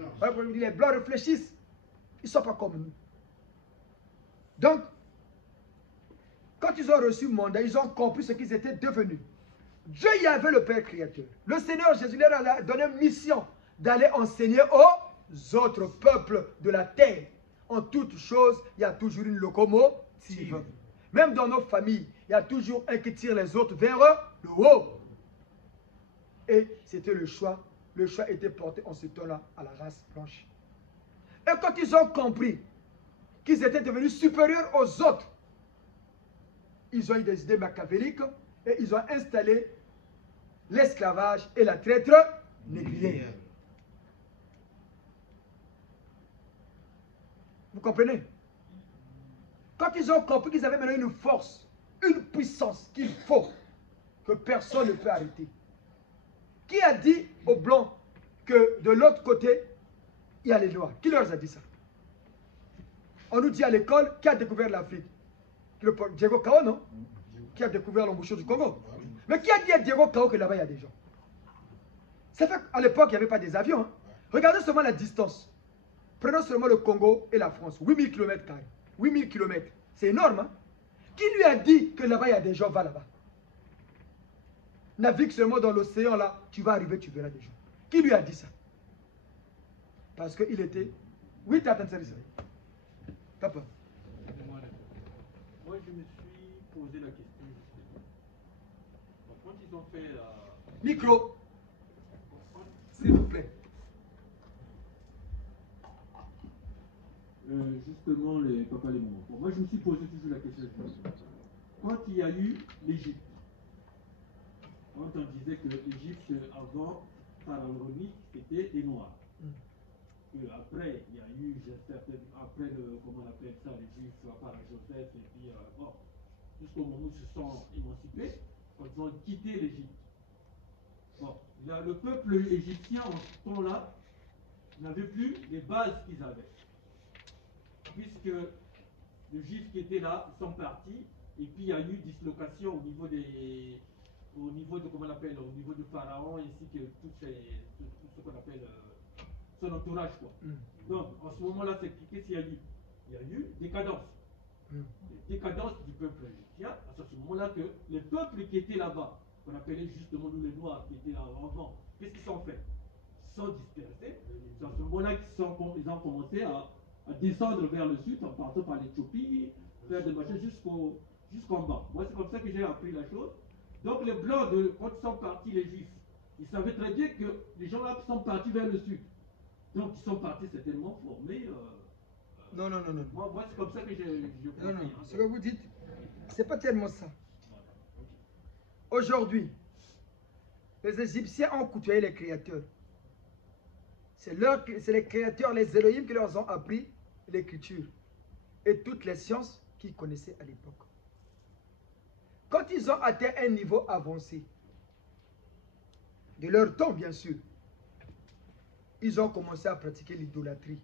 Les blancs réfléchissent. Ils ne sont pas comme nous. Donc, quand ils ont reçu le mandat, ils ont compris ce qu'ils étaient devenus. Dieu y avait le Père créateur. Le Seigneur Jésus leur a donné une mission d'aller enseigner aux autres peuples de la terre. En toute chose, il y a toujours une locomotive. Même dans nos familles, il y a toujours un qui tire les autres vers le haut. Et c'était le choix. Le choix était porté en ce temps-là à la race blanche. Et quand ils ont compris qu'ils étaient devenus supérieurs aux autres, ils ont eu des idées machiavéliques et ils ont installé l'esclavage et la traite négrière. Vous comprenez? Quand ils ont compris qu'ils avaient maintenant une force, une puissance qu'il faut, que personne ne peut arrêter. Qui a dit aux Blancs que de l'autre côté, il y a les lois? Qui leur a dit ça? On nous dit à l'école, qui a découvert l'Afrique? Diego Cao, non? Qui a découvert l'embouchure du Congo? Mais qui a dit à Diego Cao que là-bas il y a des gens? C'est fait qu'à l'époque, il n'y avait pas des avions. Hein? Regardez seulement la distance. Prenons seulement le Congo et la France. 8000 km. 8000 km. C'est énorme. Hein? Qui lui a dit que là-bas il y a des gens? Va là-bas. Navigue seulement dans l'océan là. Tu vas arriver, tu verras des gens. Qui lui a dit ça? Parce qu'il était... Oui, tu as entendu ça. Papa. Moi, je me suis posé la question justement. Donc, quand ils ont fait... Micro, s'il vous plaît. Justement, les papas, les mamans. Bon, moi, je me suis posé toujours la question. Quand il y a eu l'Égypte, quand on disait que l'Égypte, avant pharaonique, c'était des Noirs. Que après, il y a eu, après le, comment on appelle ça, l'Égypte, par Joseph, et puis, bon, jusqu'au moment où ils se sont émancipés, quand ils ont quitté l'Égypte. Bon, là, le peuple égyptien, en ce temps-là, n'avait plus les bases qu'ils avaient. Puisque les Juifs qui étaient là sont partis, et puis il y a eu dislocation au niveau de comment on appelle, au niveau du pharaon, ainsi que tout ce qu'on appelle son entourage, quoi. Donc, en ce moment-là, qu'est-ce qu'il y a eu? Il y a eu décadence. Décadence du peuple égyptien. À ce moment-là que les peuples qui étaient là-bas, qu'on appelait justement nous les Noirs, qui étaient là avant, qu'est-ce qu'ils sont fait? Ils sont dispersés. C'est à ce moment-là qu'ils ont commencé à descendre vers le sud, en partant par l'Éthiopie, faire des machins jusqu'en bas. Moi, c'est comme ça que j'ai appris la chose. Donc, les Blancs, quand ils sont partis, les Juifs, ils savaient très bien que les gens-là sont partis vers le sud. Donc, ils sont partis certainement formés. Non. Moi c'est comme ça que je Non. Ce que vous dites, c'est pas tellement ça. Aujourd'hui, les Égyptiens ont côtoyé les créateurs. C'est les créateurs, les Elohim qui leur ont appris l'écriture et toutes les sciences qu'ils connaissaient à l'époque. Quand ils ont atteint un niveau avancé, de leur temps bien sûr, ils ont commencé à pratiquer l'idolâtrie.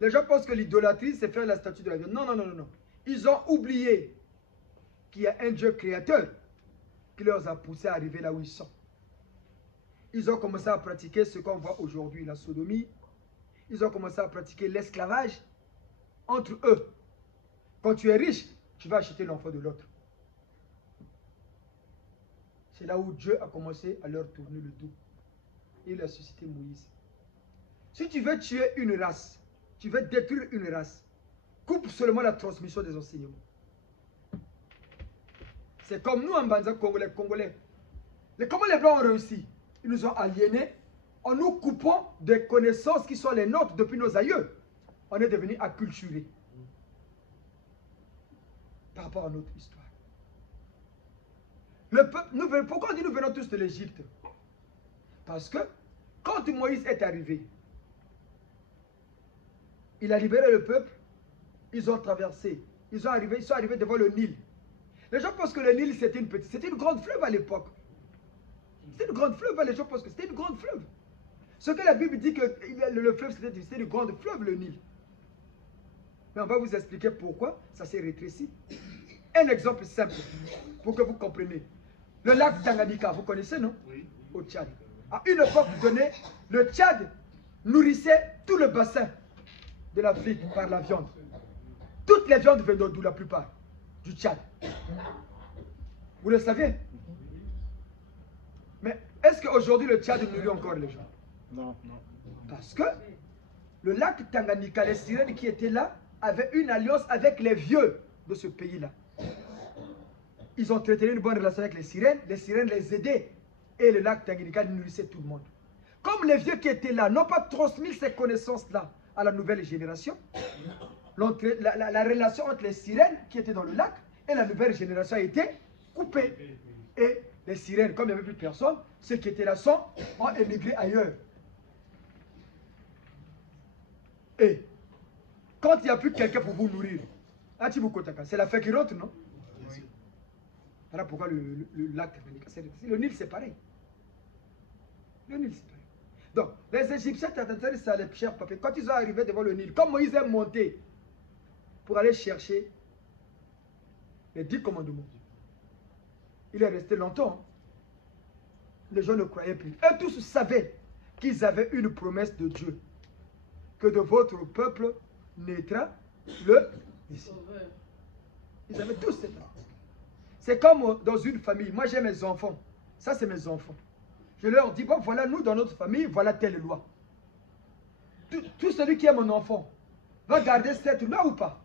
Les gens pensent que l'idolâtrie, c'est faire la statue de la viande. Non. Ils ont oublié qu'il y a un Dieu créateur qui leur a poussé à arriver là où ils sont. Ils ont commencé à pratiquer ce qu'on voit aujourd'hui, la sodomie. Ils ont commencé à pratiquer l'esclavage entre eux. Quand tu es riche, tu vas acheter l'enfant de l'autre. C'est là où Dieu a commencé à leur tourner le dos. Il a suscité Moïse. Si tu veux tuer une race, tu veux détruire une race, coupe seulement la transmission des enseignements. C'est comme nous en Banza Congolais. Comment les Blancs ont réussi? Ils nous ont aliénés en nous coupant des connaissances qui sont les nôtres depuis nos aïeux. On est devenus acculturés par rapport à notre histoire. Le peuple, pourquoi on dit nous venons tous de l'Égypte? Parce que quand Moïse est arrivé, il a libéré le peuple, ils ont traversé, ils sont arrivés devant le Nil. Les gens pensent que le Nil c'était une grande fleuve à l'époque. C'était une grande fleuve, les gens pensent que c'était une grande fleuve. Ce que la Bible dit que le fleuve c'était une grande fleuve, le Nil. Mais on va vous expliquer pourquoi ça s'est rétréci. Un exemple simple pour que vous compreniez. Le lac Tanganyika, vous connaissez, non? Oui. Au Tchad. À une époque donnée, le Tchad nourrissait tout le bassin de l'Afrique par la viande. Toutes les viandes venaient d'où la plupart? Du Tchad. Vous le saviez? Mais est-ce qu'aujourd'hui le Tchad nourrit encore les gens? Non. Parce que le lac Tanganyika, les sirènes qui étaient là, avaient une alliance avec les vieux de ce pays-là. Ils ont traité une bonne relation avec les sirènes les aidaient. Et le lac Tanganyika nourrissait tout le monde. Comme les vieux qui étaient là n'ont pas transmis ces connaissances-là à la nouvelle génération, la relation entre les sirènes qui étaient dans le lac et la nouvelle génération a été coupée. Et les sirènes, comme il n'y avait plus de personnes, ceux qui étaient là ont émigré ailleurs. Et quand il n'y a plus quelqu'un pour vous nourrir, c'est la fête qui rentre, non? Oui. Voilà pourquoi le lac, le Nil c'est pareil. Le Nil c'est pareil. Donc, les Égyptiens, ça les chers papiers. Quand ils sont arrivés devant le Nil, comme Moïse est monté pour aller chercher les 10 commandements, il est resté longtemps. Hein. Les gens ne croyaient plus. Eux tous savaient qu'ils avaient une promesse de Dieu. Que de votre peuple naîtra le Messie. Ils avaient tous cette promesse. C'est comme dans une famille. Moi, j'ai mes enfants. Ça, c'est mes enfants. Je leur dis, bon, voilà, nous, dans notre famille, voilà telle loi. Tout celui qui est mon enfant va garder cette loi ou pas?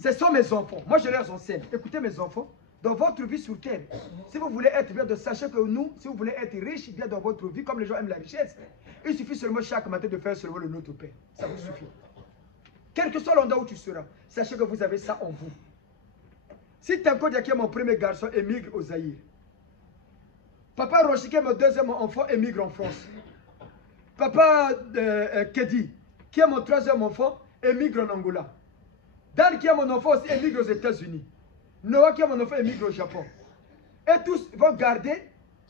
Ce sont mes enfants. Moi, je leur enseigne. Écoutez, mes enfants, dans votre vie sur terre, si vous voulez être bien, sachez que nous, si vous voulez être riche bien dans votre vie, comme les gens aiment la richesse, il suffit seulement chaque matin de faire seulement le Notre Père. Ça vous suffit. Quel que soit l'endroit où tu seras, sachez que vous avez ça en vous. Si Tanko Diaké, mon premier garçon, émigre au Zaïre, Papa Rochike, mon deuxième enfant, émigre en France. Papa Kedi, qui est mon troisième enfant, émigre en Angola. Dan, qui est mon enfant aussi, émigre aux États-Unis. Noah, qui est mon enfant, émigre au Japon. Et tous vont garder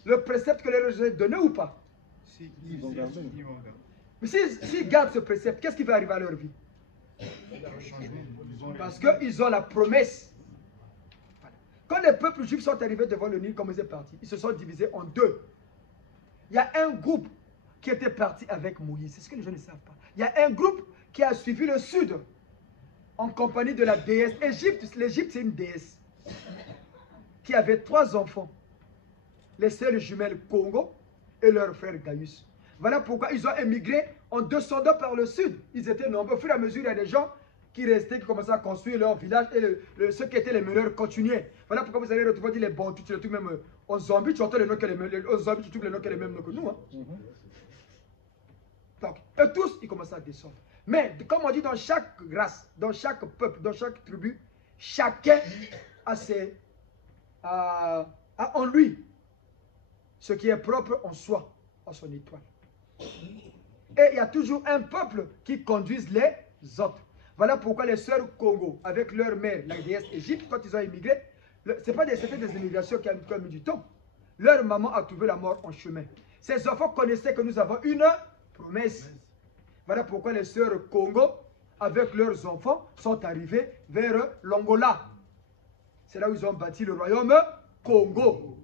le précepte que les gens ont donné ou pas? Si, ils vont garder. Ils vont garder. Mais s'ils gardent ce précepte, qu'est-ce qui va arriver à leur vie? Un changement. Parce qu'ils ont la promesse. Voilà. Quand les peuples juifs sont arrivés devant le Nil, comme ils étaient partis, ils se sont divisés en deux. Il y a un groupe qui était parti avec Moïse. C'est ce que les gens ne savent pas. Il y a un groupe qui a suivi le sud en compagnie de la déesse. L'Égypte, c'est une déesse qui avait 3 enfants. Les sœurs jumelles Congo et leur frère Gaius. Voilà pourquoi ils ont émigré en descendant par le sud. Ils étaient nombreux. Au fur et à mesure, il y a des gens qui restaient, qui commençaient à construire leur village et ceux qui étaient les meilleurs continuaient. Voilà pourquoi vous allez retrouver les Bantous, tu retrouves même aux Zombies, tu entends les noms que les mêmes, aux Zombies, tu trouves les noms que les mêmes noms que nous. Hein. Donc, eux tous, ils commencent à descendre. Mais, comme on dit, dans chaque race, dans chaque peuple, dans chaque tribu, chacun a en lui ce qui est propre en soi, en son étoile. Et il y a toujours un peuple qui conduise les autres. Voilà pourquoi les sœurs Congo, avec leur mère, la déesse Égypte, quand ils ont immigré, c'était des immigrations qui ont mis du temps. Leur maman a trouvé la mort en chemin. Ces enfants connaissaient que nous avons une promesse. Voilà pourquoi les sœurs Congo, avec leurs enfants, sont arrivés vers l'Angola. C'est là où ils ont bâti le royaume Congo.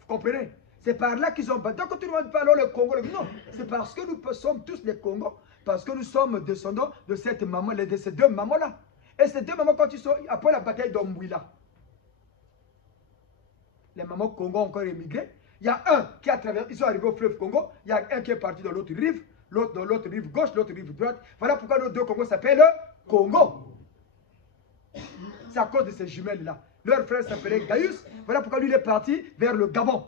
Vous comprenez? C'est par là qu'ils ont bâti. Donc quand tu ne demandes pas alors le Congo, non, c'est parce que nous sommes tous les Congos, parce que nous sommes descendants de cette maman, de ces deux mamans-là. Et ces deux mamans, quand ils sont, après la bataille d'Ombouila, les mamans Congo ont encore émigré. Il y a un qui a traversé, ils sont arrivés au fleuve Congo, il y a un qui est parti dans l'autre rive, l'autre dans l'autre rive gauche, l'autre rive droite. Voilà pourquoi nos deux Congos s'appellent Congo. C'est à cause de ces jumelles-là. Leur frère s'appelait Gaius. Voilà pourquoi lui il est parti vers le Gabon.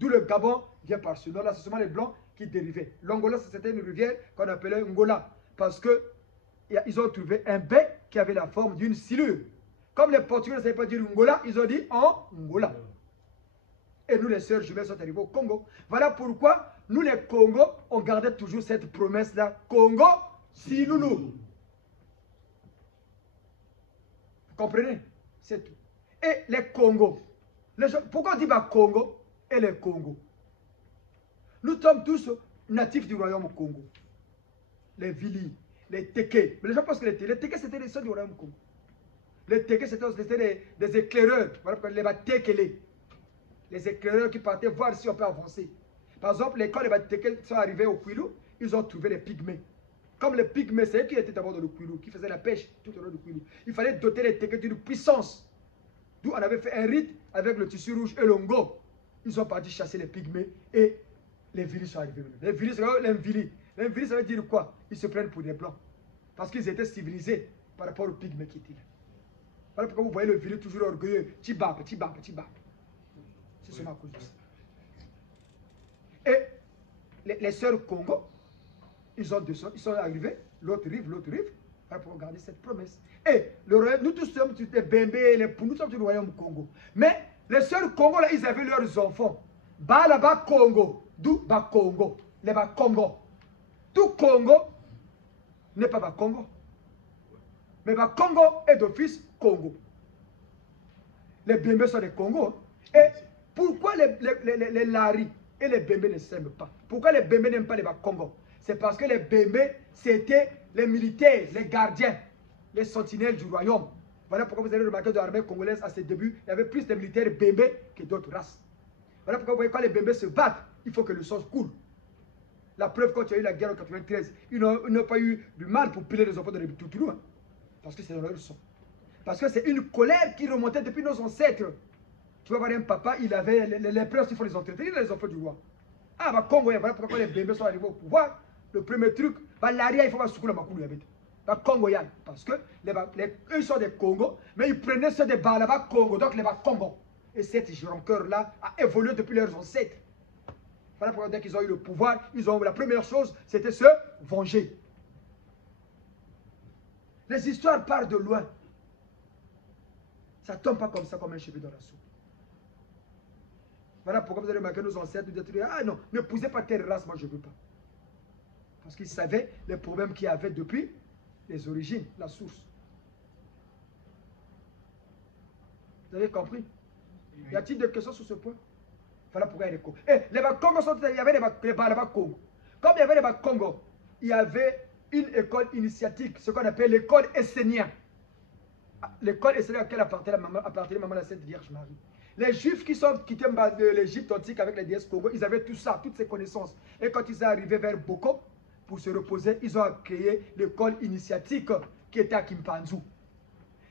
D'où le Gabon vient par ce nom-là. C'est seulement les Blancs qui dérivaient. L'Angola, c'était une rivière qu'on appelait Ngola. Parce qu'ils ont trouvé un bec qui avait la forme d'une silure. Comme les Portugais ne savaient pas dire Ngola, ils ont dit Angola. Et nous, les sœurs jumelles, sont arrivés au Congo. Voilà pourquoi nous, les Congos, on gardait toujours cette promesse-là. Congo, Siloulou. Vous comprenez? C'est tout. Et les Congos. Pourquoi on dit Congo et les Congos? Nous sommes tous natifs du royaume Congo. Les Vili, les Teke. Mais les gens pensent que les Teke, c'était les sœurs du royaume Congo. Les Teke, c'était des éclaireurs. Voilà pourquoi les Batekele. Les éclaireurs qui partaient voir si on peut avancer. Par exemple, quand les Batekele sont arrivés au Kwilu, ils ont trouvé les pygmées. Comme les pygmées, c'est eux qui étaient d'abord dans le Kwilu, qui faisaient la pêche tout au long du Kwilu. Il fallait doter les Teke d'une puissance. D'où on avait fait un rite avec le tissu rouge et le ngo. Ils sont partis chasser les pygmées et les Vili sont arrivés. Les Vili, c'est quoi l'Invili? L'Invili, ça veut dire quoi? Ils se prennent pour des blancs. Parce qu'ils étaient civilisés par rapport aux pygmées qui étaient là. Voilà pourquoi vous voyez le Vili toujours orgueilleux. Tibab, tibab, tibab. C'est seulement à cause de ça. Et les sœurs Congo, ils sont arrivés, l'autre rive. Voilà pour garder cette promesse. Et le royaume, nous tous sommes des Bembé, les Pou, nous sommes du royaume Congo. Mais les sœurs Congo, là, ils avaient leurs enfants. Bas là-bas, Congo. D'où Bas Congo. Les Bas Congo. Tout Congo n'est pas Bas Congo. Mais Bas Congo est d'office Congo. Les Bembé sont des Congos. Et pourquoi les Lari et les Bembé ne s'aiment pas? Pourquoi les Bembé n'aiment pas les Bas Congo? C'est parce que les Bembé, c'était les militaires, les gardiens, les sentinelles du royaume. Voilà pourquoi vous allez remarquer dans l'armée congolaise à ses débuts, il y avait plus de militaires Bembé que d'autres races. Voilà pourquoi vous voyez quand les Bembé se battent, il faut que le sang coule. La preuve, quand il y a eu la guerre en 93, ils n'ont pas eu du mal pour piler les enfants de Toutoulou, hein, parce que c'est dans leur sang. Parce que c'est une colère qui remontait depuis nos ancêtres. Tu vas voir un papa, il avait les princes, il faut les entretenir, les enfants du roi. Ah, Congo, voilà pourquoi les Bembé sont arrivés au pouvoir. Le premier truc, l'aria, il faut pas soukou la makoulou. Congoyans. Parce que eux sont des Congos, mais ils prenaient ceux des Balaba Congo, donc les Congo. Et cette rancœur-là a évolué depuis leurs ancêtres. Voilà pourquoi dès qu'ils ont eu le pouvoir, la première chose, c'était se venger. Les histoires partent de loin. Ça ne tombe pas comme ça, comme un cheveu dans la soupe. Voilà pourquoi vous allez remarquer nos ancêtres nous dire, ah non, ne poussez pas telle race, moi je ne veux pas. Parce qu'ils savaient les problèmes qu'il y avait depuis les origines, la source. Vous avez compris? Y a-t-il des questions sur ce point? Voilà pourquoi il y a des Congos. Et les Congo, il y avait les Congo. Comme il y avait les Congo, il y avait une école initiatique, ce qu'on appelle l'école essénienne. L'école essénienne à laquelle appartenait maman la Sainte Vierge Marie. Les Juifs qui sont quittés l'Égypte antique avec les déesses Congo, ils avaient tout ça, toutes ces connaissances. Et quand ils sont arrivés vers Boko, pour se reposer, ils ont créé l'école initiatique qui était à Kimpanzu.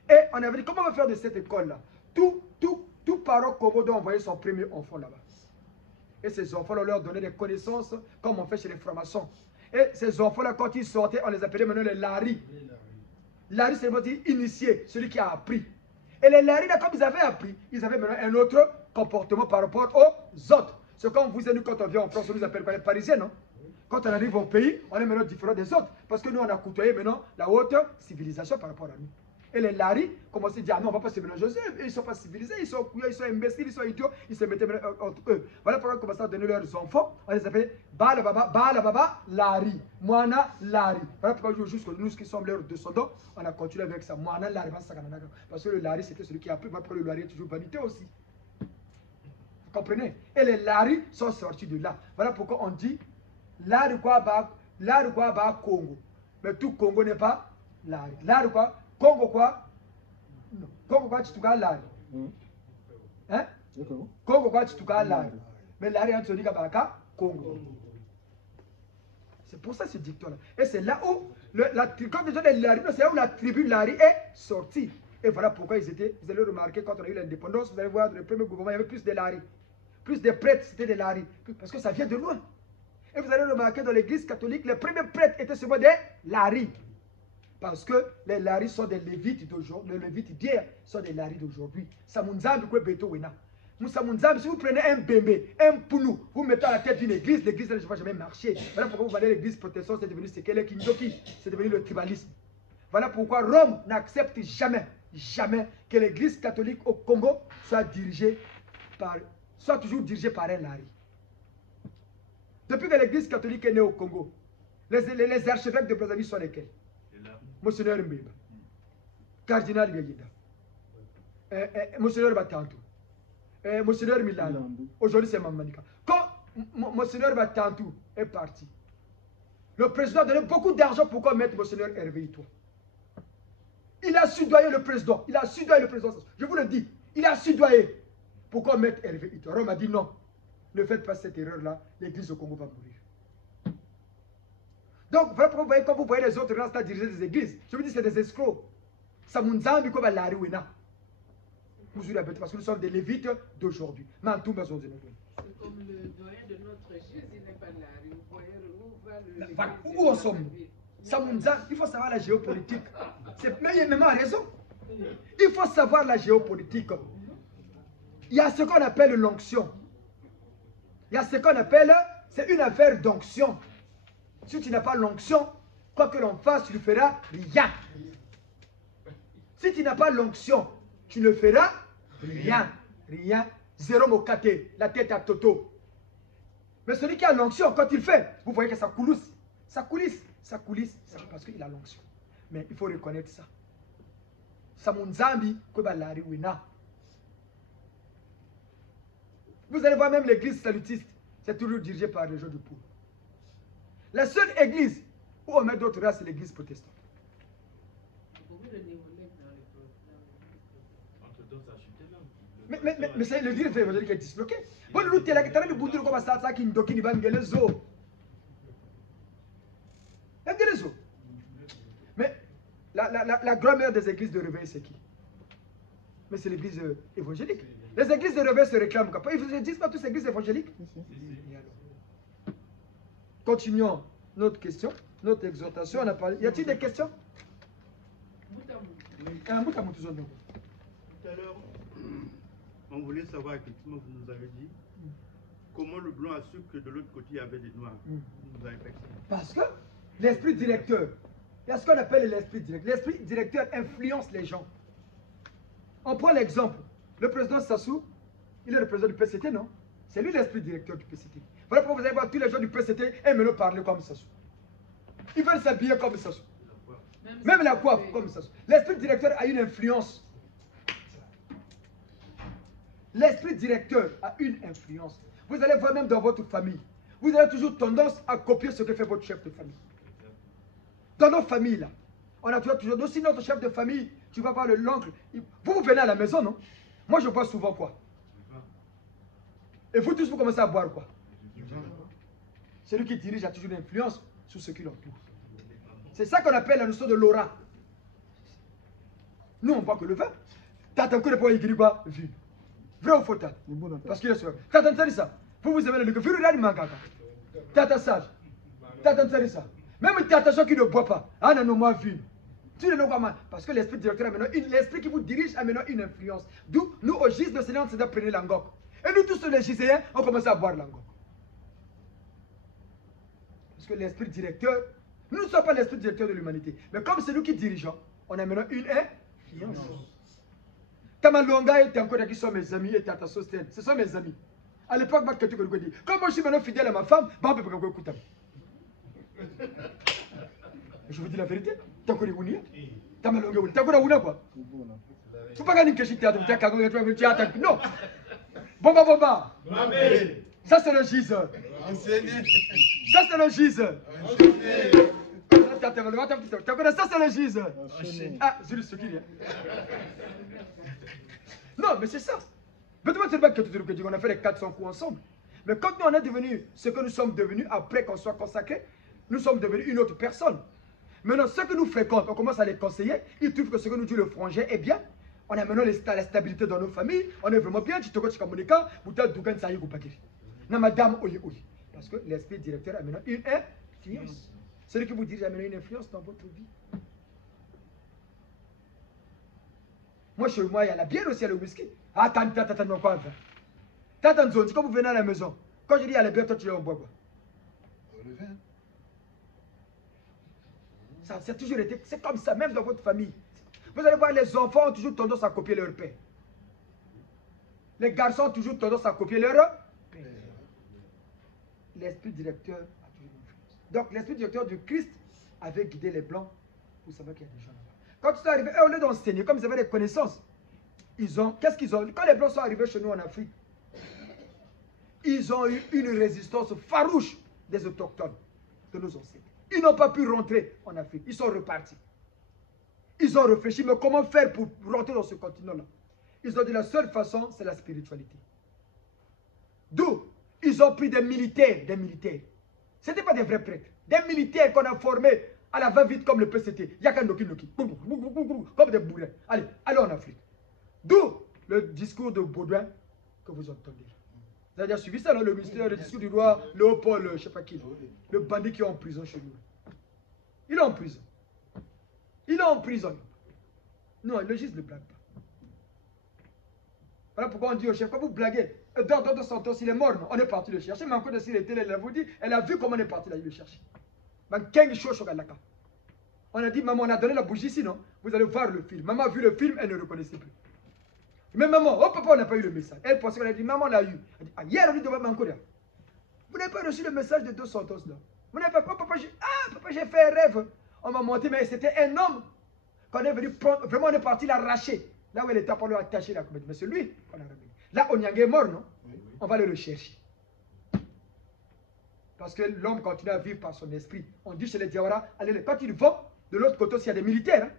Et on avait dit, comment on va faire de cette école-là? Tout parent Congo doit envoyer son premier enfant là-bas. Et ces enfants-là, on leur donnait des connaissances, comme on fait chez les francs-maçons. Et ces enfants-là, quand ils sortaient, on les appelait maintenant les Lari. Lari, c'est dire initié, celui qui a appris. Et les Lari, là, comme ils avaient appris, ils avaient maintenant un autre comportement par rapport aux autres. C'est comme vous et nous, quand on vient en France, on nous appelle les Parisiens, non? Quand on arrive au pays, on est maintenant différent des autres. Parce que nous, on a côtoyé maintenant la haute civilisation par rapport à nous. Et les Lari commençaient à dire, ah non, on ne va pas se mélanger. Ils ne sont pas civilisés, ils sont imbéciles, ils sont idiots. Ils se mettaient entre eux. Voilà pourquoi on commençait à donner leurs enfants. On les appelait Bala Lari. Moana Lari. Voilà pourquoi jusqu'à nous qui sommes leurs descendants, on a continué avec ça. Moana Lari. Parce que le Lari, c'était celui qui a appris. Après, le Lari est toujours vanité aussi. Vous comprenez? Et les Lari sont sortis de là. Voilà pourquoi on dit Lari quoi ba Congo. Mais tout Congo n'est pas Lari. Lari quoi? Congo quoi? Non. Congo quoi tu as Lari? Hein? Congo quoi tu as Lari? Mais Lari en se dit qu'à Congo. C'est pour ça ce dicton-là. Et c'est là où quand les gens de Lari, c'est là où la tribu Lari est sortie. Et voilà pourquoi vous allez remarquer quand on a eu l'indépendance, vous allez voir dans le premier gouvernement, il y avait plus de Lari. Plus de prêtres, c'était des Lari. Parce que ça vient de loin. Et vous allez remarquer dans l'église catholique, les premiers prêtres étaient souvent des Lari. Parce que les Lari sont des Lévites d'aujourd'hui. Les Lévites d'hier sont des Lari d'aujourd'hui. Samunzambi kwe beto wena. Samunzambi, si vous prenez un bébé, un pounou, vous mettez à la tête d'une église, l'église ne va jamais marcher. Voilà pourquoi vous voyez l'église protestante, c'est devenu ce qu'elle est, Kindoki. C'est devenu le tribalisme. Voilà pourquoi Rome n'accepte jamais que l'église catholique au Congo soit toujours dirigée par un Lari. Depuis que l'église catholique est née au Congo, les archevêques de Brazzaville sont lesquels? Monseigneur Mbeba, Cardinal Gagida, Monseigneur Batantou, Monseigneur Milano. Aujourd'hui c'est Mamanika. Quand Monseigneur Batantou est parti, le président a donné beaucoup d'argent pour qu'on mette Monseigneur Hervé Ito. Il a soudoyé le président. Je vous le dis, il a soudoyé pour qu'on mette Hervé Ito. Rome a dit non, ne faites pas cette erreur-là, l'église au Congo va mourir. Donc, voilà pourquoi vous voyez, quand vous voyez les autres races diriger des églises, je vous dis c'est des escrocs. Samunzambi ko balari wena. Parce que nous sommes des Lévites d'aujourd'hui. C'est comme le doyen de notre Jésus, il n'est pas Lari. Vous voyez où va le. Où en sommes-nous? Samunzambi, il faut savoir la géopolitique. Mais il y a même raison. Il faut savoir la géopolitique. Il y a ce qu'on appelle l'onction. Il y a ce qu'on appelle, c'est une affaire d'onction. Si tu n'as pas l'onction, quoi que l'on fasse, tu ne feras rien. Si tu n'as pas l'onction, tu ne feras rien. Rien. Zéro mokate, la tête à Toto. Mais celui qui a l'onction, quand il fait, vous voyez que ça coulisse. Ça coulisse. Parce qu'il a l'onction. Mais il faut reconnaître ça. Samunzambi, Kobalari Wina. Vous allez voir même l'église salutiste, c'est toujours dirigé par les gens du pauvre. La seule église où on met d'autres races, c'est l'église protestante. Mais c'est le dire évangélique est disloqué. Mais la grand-mère des églises de réveil, c'est qui? Mais c'est l'église évangélique. Les églises de réveil se réclament. Ils ne disent pas tous les églises évangéliques. Continuons notre question, notre exhortation. Y a-t-il des questions? Tout à l'heure, on voulait savoir effectivement, vous nous avez dit, comment le blanc a su que de l'autre côté il y avait des noirs. Vous nous avez fait ça. Parce que l'esprit directeur, il y a ce qu'on appelle l'esprit directeur. L'esprit directeur influence les gens. On prend l'exemple. Le président Sassou, il est le président du PCT, non? C'est lui l'esprit directeur du PCT. Voilà pourquoi vous allez voir tous les gens du PCT aiment le parler comme Sassou. Ils veulent s'habiller comme Sassou. Même la coiffe comme Sassou. L'esprit directeur a une influence. L'esprit directeur a une influence. Vous allez voir même dans votre famille. Vous avez toujours tendance à copier ce que fait votre chef de famille. Dans nos familles, là, on a toujours... Aussi notre chef de famille, tu vas voir l'oncle. Vous venez à la maison, non? Moi, je bois souvent quoi? Et vous tous, vous commencez à boire quoi? Celui qui dirige a toujours une influence sur ceux qui l'entourent. C'est ça qu'on appelle la notion de l'aura. Nous, on boit que le vin. T'as encore pour écrire quoi? Vin. Vrai ou faux? Parce qu'il est sûr. T'as entendu ça? Vous aimez le liqueur. Vous regardez Mangaka. T'as sage. T'as entendu ça? Même t'as gens qui ne boit pas. Ah non, non, moi, vin. Tu ne sais pas. Parce que l'esprit directeur a maintenant l'esprit qui vous dirige a maintenant une influence. D'où, nous, au gis de Seigneur, c'est d'apprendre l'angok. Et nous tous les Giséens, on commence à boire l'angok. Parce que l'esprit directeur, nous ne sommes pas l'esprit directeur de l'humanité. Mais comme c'est nous qui dirigeons, on a maintenant une influence. Tamalonga et Tankora qui sont mes amis et Tata Sosten, ce sont mes amis. À l'époque, comme moi je suis maintenant fidèle à ma femme, je vous dis la vérité. Tankora Wounia, Tamalonga, Tankora Wouna quoi. Faut pas gagner que je t'ai non. Bomba. Ça c'est le giseur. Ça c'est le giseur. Ça c'est le giseur. Ah, je le sais qui est. Non, mais c'est ça. Peut-être c'est pas que on a fait les 400 coups ensemble. Mais quand nous on est devenus ce que nous sommes devenus après qu'on soit consacrés, nous sommes devenus une autre personne. Maintenant, ceux que nous fréquentons, on commence à les conseiller. Ils trouvent que ce que nous dit le frangin est bien. On a maintenant la stabilité dans nos familles. On est vraiment bien. Tu te connais comme Monica, ou tu as Dougan Saïg ou Pakiri. Non, madame, oui. Parce que l'esprit directeur a maintenant une influence. Celui qui vous dirige a maintenant une influence dans votre vie. Moi, chez moi, il y a la bière aussi, il y a le whisky. Ah, t'as quoi? T'as zone, quand vous venez à la maison, quand je dis il y a la bière, toi tu es en bois quoi? Le vin. Ça a toujours été, c'est comme ça, même dans votre famille. Vous allez voir, les enfants ont toujours tendance à copier leur père. Les garçons ont toujours tendance à copier leur père. L'esprit directeur a toujours une influence. Donc, l'esprit directeur du Christ avait guidé les Blancs. Vous savez qu'il y a des gens là-bas. Quand ils sont arrivés, au lieu d'enseigner, comme ils avaient des connaissances, qu'est-ce qu'ils ont? Quand les Blancs sont arrivés chez nous en Afrique, ils ont eu une résistance farouche des autochtones, de nos ancêtres. Ils n'ont pas pu rentrer en Afrique. Ils sont repartis. Ils ont réfléchi, mais comment faire pour rentrer dans ce continent-là? Ils ont dit la seule façon, c'est la spiritualité. D'où ils ont pris des militaires. Ce n'étaient pas des vrais prêtres. Des militaires qu'on a formés à la va-vite comme le PCT. Yakanoki, comme des bourrins. Allez en Afrique. D'où le discours de Baudouin que vous entendez. Vous avez déjà suivi ça, le discours du roi Léopold, je ne sais pas qui. Le bandit qui est en prison chez nous. Il est en prison. Non, le juge ne blague pas. Voilà pourquoi on dit au chef, quand vous blaguez, dans son temps, s'il est mort, non, on est parti le chercher. Mais encore s'il était là, elle vous dit, elle a vu comment on est parti là, il le chercher. On a dit, maman, on a donné la bougie ici, non? Vous allez voir le film. Maman a vu le film, elle ne reconnaissait plus. Mais maman, oh papa, on n'a pas eu le message. Elle pensait qu'elle a dit, maman, on l'a eu. Elle dit, ah, hier, on dit, devant Mankoria. Vous n'avez pas reçu le message de 200 là? Vous n'avez pas, oh papa, j'ai fait un rêve. On m'a monté, mais c'était un homme qu'on est venu prendre. Vraiment, on est parti l'arracher. Là où elle était, on lui a attaché la comète. Mais c'est lui qu'on a ramené. Là, Onyang est mort, non? Oui. On va le rechercher. Parce que l'homme continue à vivre par son esprit. On dit chez les Diawara, allez, quand ils vont, de l'autre côté, s'il y a des militaires, hein,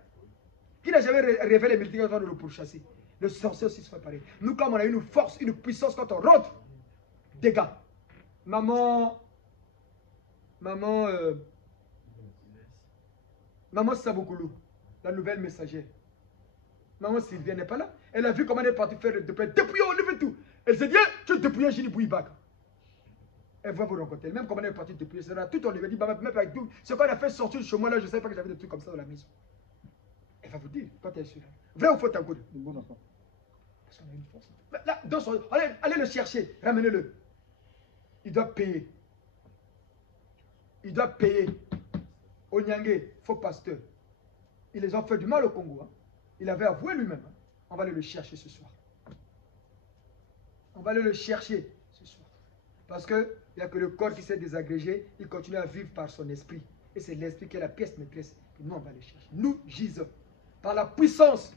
qui n'a jamais rêvé les militaires de le pourchasser. Le sorcier aussi se fait pareil. Nous, comme on a une force, une puissance, quand on rentre, dégâts. Maman Saboukoulou, la nouvelle messagère. Maman Sylvia n'est pas là. Elle a vu comment elle est partie faire depuis on lève tout. Elle s'est dit, tu es dépouillé, j'ai dit Bouibaka. Elle va vous rencontrer. Même comment elle est partie dépouiller, c'est là, tout on lui a dit, même avec tout. Ce qu'on a fait sortir chez moi là, je ne savais pas que j'avais des trucs comme ça dans la maison. Elle va vous dire, quand elle est sur vrai ou faux tango. Parce qu'on a une force. Là, allez le chercher, ramenez-le. Il doit payer. Il doit payer. Au Nyangé, faux pasteur. Ils les ont fait du mal au Congo. Hein. Il avait avoué lui-même. Hein. On va aller le chercher ce soir. On va aller le chercher ce soir. Parce qu'il n'y a que le corps qui s'est désagrégé. Il continue à vivre par son esprit. Et c'est l'esprit qui est la pièce maîtresse. Et nous, on va le chercher. Nous, Jésus. Par la puissance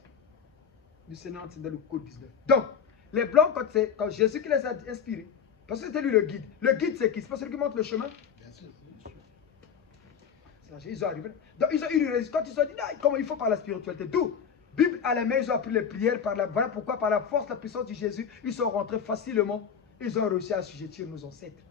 du Seigneur, c'est dans le code 19. Donc, les Blancs, quand Jésus qui les a inspirés, parce que c'était lui le guide. Le guide, c'est qui? C'est pas celui qui montre le chemin? Bien sûr. Ils ont arrivé. Donc, ils ont eu une résistance. Quand ils ont dit, comment il faut par la spiritualité. D'où? Bible à la main, ils ont appris les prières. Voilà pourquoi, par la force, la puissance de Jésus, ils sont rentrés facilement. Ils ont réussi à assujettir nos ancêtres.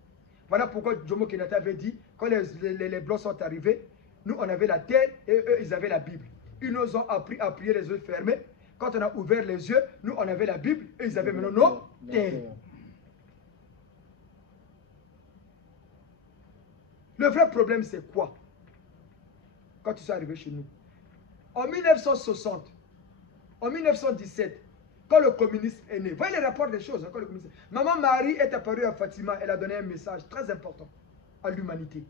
Voilà pourquoi Jomo Kenyatta avait dit, quand les Blancs sont arrivés, nous, on avait la terre et eux, ils avaient la Bible. Ils nous ont appris à prier les yeux fermés. Quand on a ouvert les yeux, nous, on avait la Bible et ils avaient maintenant nos terres. Le vrai problème, c'est quoi? Quand ils sont arrivés chez nous. En 1960, en 1917, quand le communisme est né, voyez les rapports des choses. Hein, quand le communisme... Maman Marie est apparue à Fatima, elle a donné un message très important à l'humanité.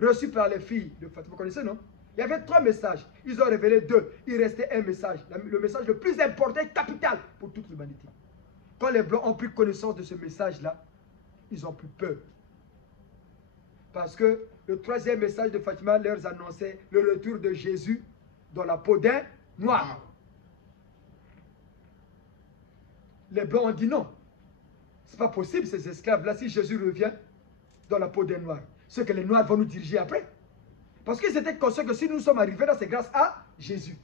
Reçu par les filles de Fatima. Vous connaissez, non? Il y avait 3 messages. Ils ont révélé 2. Il restait un message. Le message le plus important et capital pour toute l'humanité. Quand les Blancs ont pris connaissance de ce message-là, ils ont pris peur. Parce que le 3e message de Fatima leur annonçait le retour de Jésus dans la peau d'un noir. Les Blancs ont dit non. Ce n'est pas possible, ces esclaves-là, si Jésus revient dans la peau d'un noir. Ce que les noirs vont nous diriger après. Parce qu'ils étaient conscients que si nous sommes arrivés là, c'est grâce à Jésus.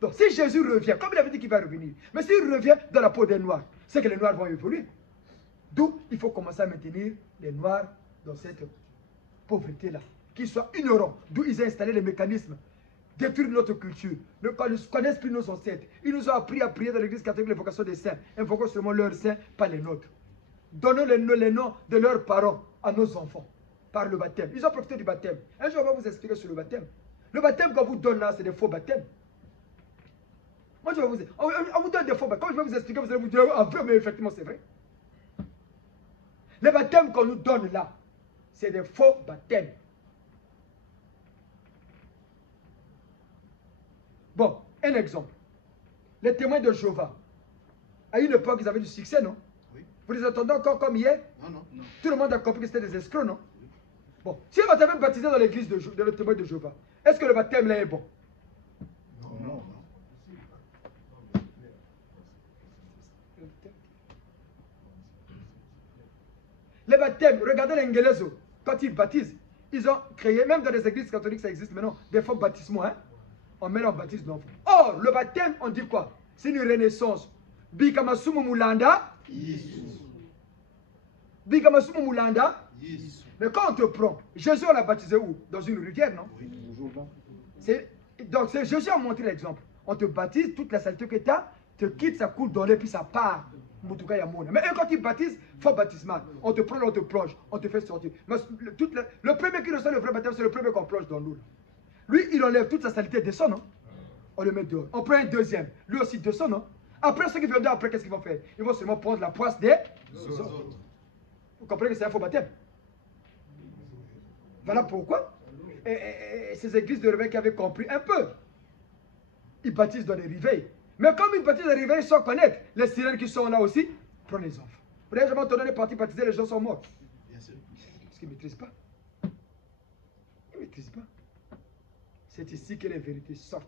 Donc si Jésus revient, comme il avait dit qu'il va revenir, mais s'il revient dans la peau des noirs, c'est que les noirs vont évoluer. D'où il faut commencer à maintenir les noirs dans cette pauvreté-là. Qu'ils soient ignorants. D'où ils ont installé les mécanismes. Détruire notre culture. Ne connaissent plus nos ancêtres. Ils nous ont appris à prier dans l'église catholique l'invocation des saints. Invoquons seulement leurs saints, pas les nôtres. Donnons les noms de leurs parents à nos enfants. Par le baptême. Ils ont profité du baptême. Un jour, on va vous expliquer sur le baptême. Le baptême qu'on vous donne là, c'est des faux baptêmes. Moi, je vais on vous donne des faux baptêmes. Quand je vais vous expliquer, vous allez vous dire, ah, mais effectivement, c'est vrai. Les baptêmes qu'on nous donne là, c'est des faux baptêmes. Bon, un exemple. Les témoins de Jéhovah. À une époque, ils avaient du succès, non? Oui. Vous les attendez encore comme hier? Non. Tout le monde a compris que c'était des escrocs, non? Bon, si on t'avait baptisé dans l'église de le témoin de Jéhovah, est-ce que le baptême là est bon? Non. Les baptêmes, regardez les Ngelezo, quand ils baptisent, ils ont créé, même dans les églises catholiques, ça existe maintenant, des faux baptisments, hein? On met leur baptême d'enfant. Or, le baptême, on dit quoi? C'est une renaissance. Bikamasumu Mulanda. Bikamasumu Mulanda. Mais quand on te prend, Jésus on l'a baptisé où? Dans une rivière, non? Oui. Donc Jésus a montré l'exemple. On te baptise, toute la saleté que tu as, te quitte, ça coule dans l'air, puis ça part. Mais eux, quand ils baptisent, faux baptismal. On te prend, on te plonge, on te fait sortir. Mais le premier qui reçoit le vrai baptême, c'est le premier qu'on plonge dans l'eau. Lui, il enlève toute sa saleté, descend, non? On le met dehors. On prend un deuxième. Lui aussi descend, non? Après, ceux qui viennent après, qu'est-ce qu'ils vont faire? Ils vont seulement prendre la poisse des autres. Vous comprenez que c'est un faux baptême? Voilà pourquoi ces églises de réveil qui avaient compris un peu, ils baptisent dans les réveils. Mais comme ils baptisent dans les réveils sans connaître, les sirènes qui sont là aussi, prennent les enfants. Vous n'avez jamais entendu les parties baptisées, les gens sont morts. Bien sûr. Parce qu'ils ne maîtrisent pas. Ils ne maîtrisent pas. C'est ici que les vérités sortent.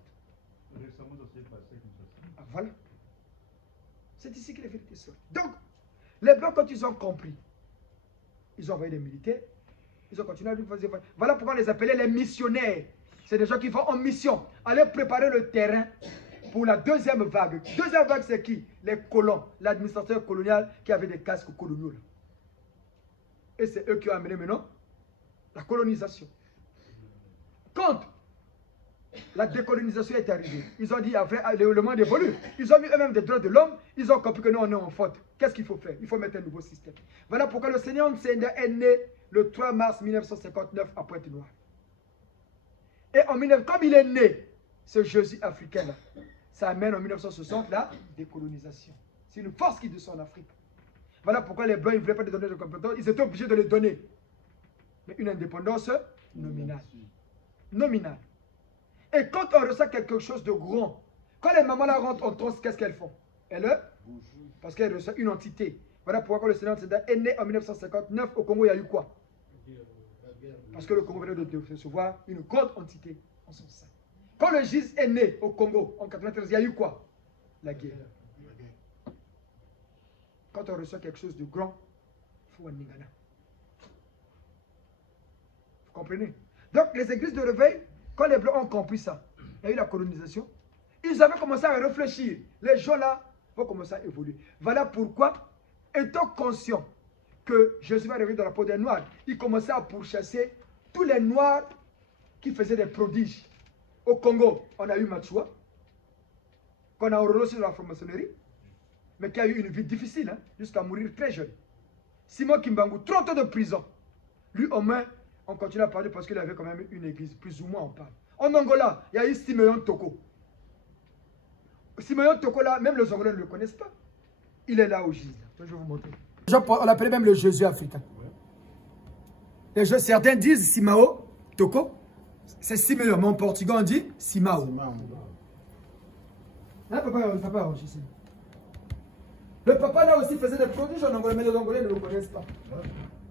Ah, voilà. C'est ici que les vérités sortent. Donc, les Blancs, quand ils ont compris, ils ont envoyé des militaires, ils ont continué à lui faire. Voilà pourquoi on les appelait les missionnaires. C'est des gens qui vont en mission, aller préparer le terrain pour la deuxième vague. Deuxième vague, c'est qui? Les colons, l'administration coloniale qui avait des casques coloniaux. Et c'est eux qui ont amené maintenant la colonisation. Quand la décolonisation est arrivée, ils ont dit, après, le monde évolue. Ils ont mis eux-mêmes des droits de l'homme, ils ont compris que nous, on est en faute. Qu'est-ce qu'il faut faire? Il faut mettre un nouveau système. Voilà pourquoi le Seigneur Nsenda est né le 3 mars 1959 à Pointe-Noire. Et comme il est né, ce Jésus africain-là, ça amène en 1960 la décolonisation. C'est une force qui descend en Afrique. Voilà pourquoi les Blancs ne voulaient pas donner de compétences. Ils étaient obligés de les donner. Mais une indépendance nominale. Nominale. Et quand on reçoit quelque chose de grand, quand les mamans la rentrent en transe, qu'est-ce qu'elles font? Elles, parce qu'elles reçoivent une entité. Voilà pourquoi le Sénat est né en 1959. Au Congo, il y a eu quoi? Parce que le Congo venait de recevoir une grande entité en son sein. Quand le GIS est né au Congo en 1993, il y a eu quoi? La guerre. Quand on reçoit quelque chose de grand, il faut un ningana. Vous comprenez? Donc les églises de réveil, quand les Blancs ont compris ça, il y a eu la colonisation, ils avaient commencé à réfléchir. Les gens là vont commencer à évoluer. Voilà pourquoi, étant conscient que Jésus va revenir dans la peau des Noirs, il commençait à pourchasser tous les Noirs qui faisaient des prodiges. Au Congo, on a eu Machua, qu'on a enrôlé dans la franc-maçonnerie, mais qui a eu une vie difficile, hein, jusqu'à mourir très jeune. Simon Kimbangu, 30 ans de prison. Lui, au moins, on continue à parler parce qu'il avait quand même une église, plus ou moins on parle. En Angola, il y a eu Simeon Toko. Simeon Toko, là, même les Angolais ne le connaissent pas. Il est là au GIS. Je vais vous montrer. On l'appelait même le Jésus africain. Les gens, certains disent Simao Toko. C'est Simeon, mais en portugais on dit Simao. Là, papa enregistré. Le papa là aussi faisait des prodiges en Angola, mais les Angolais ne le connaissent pas.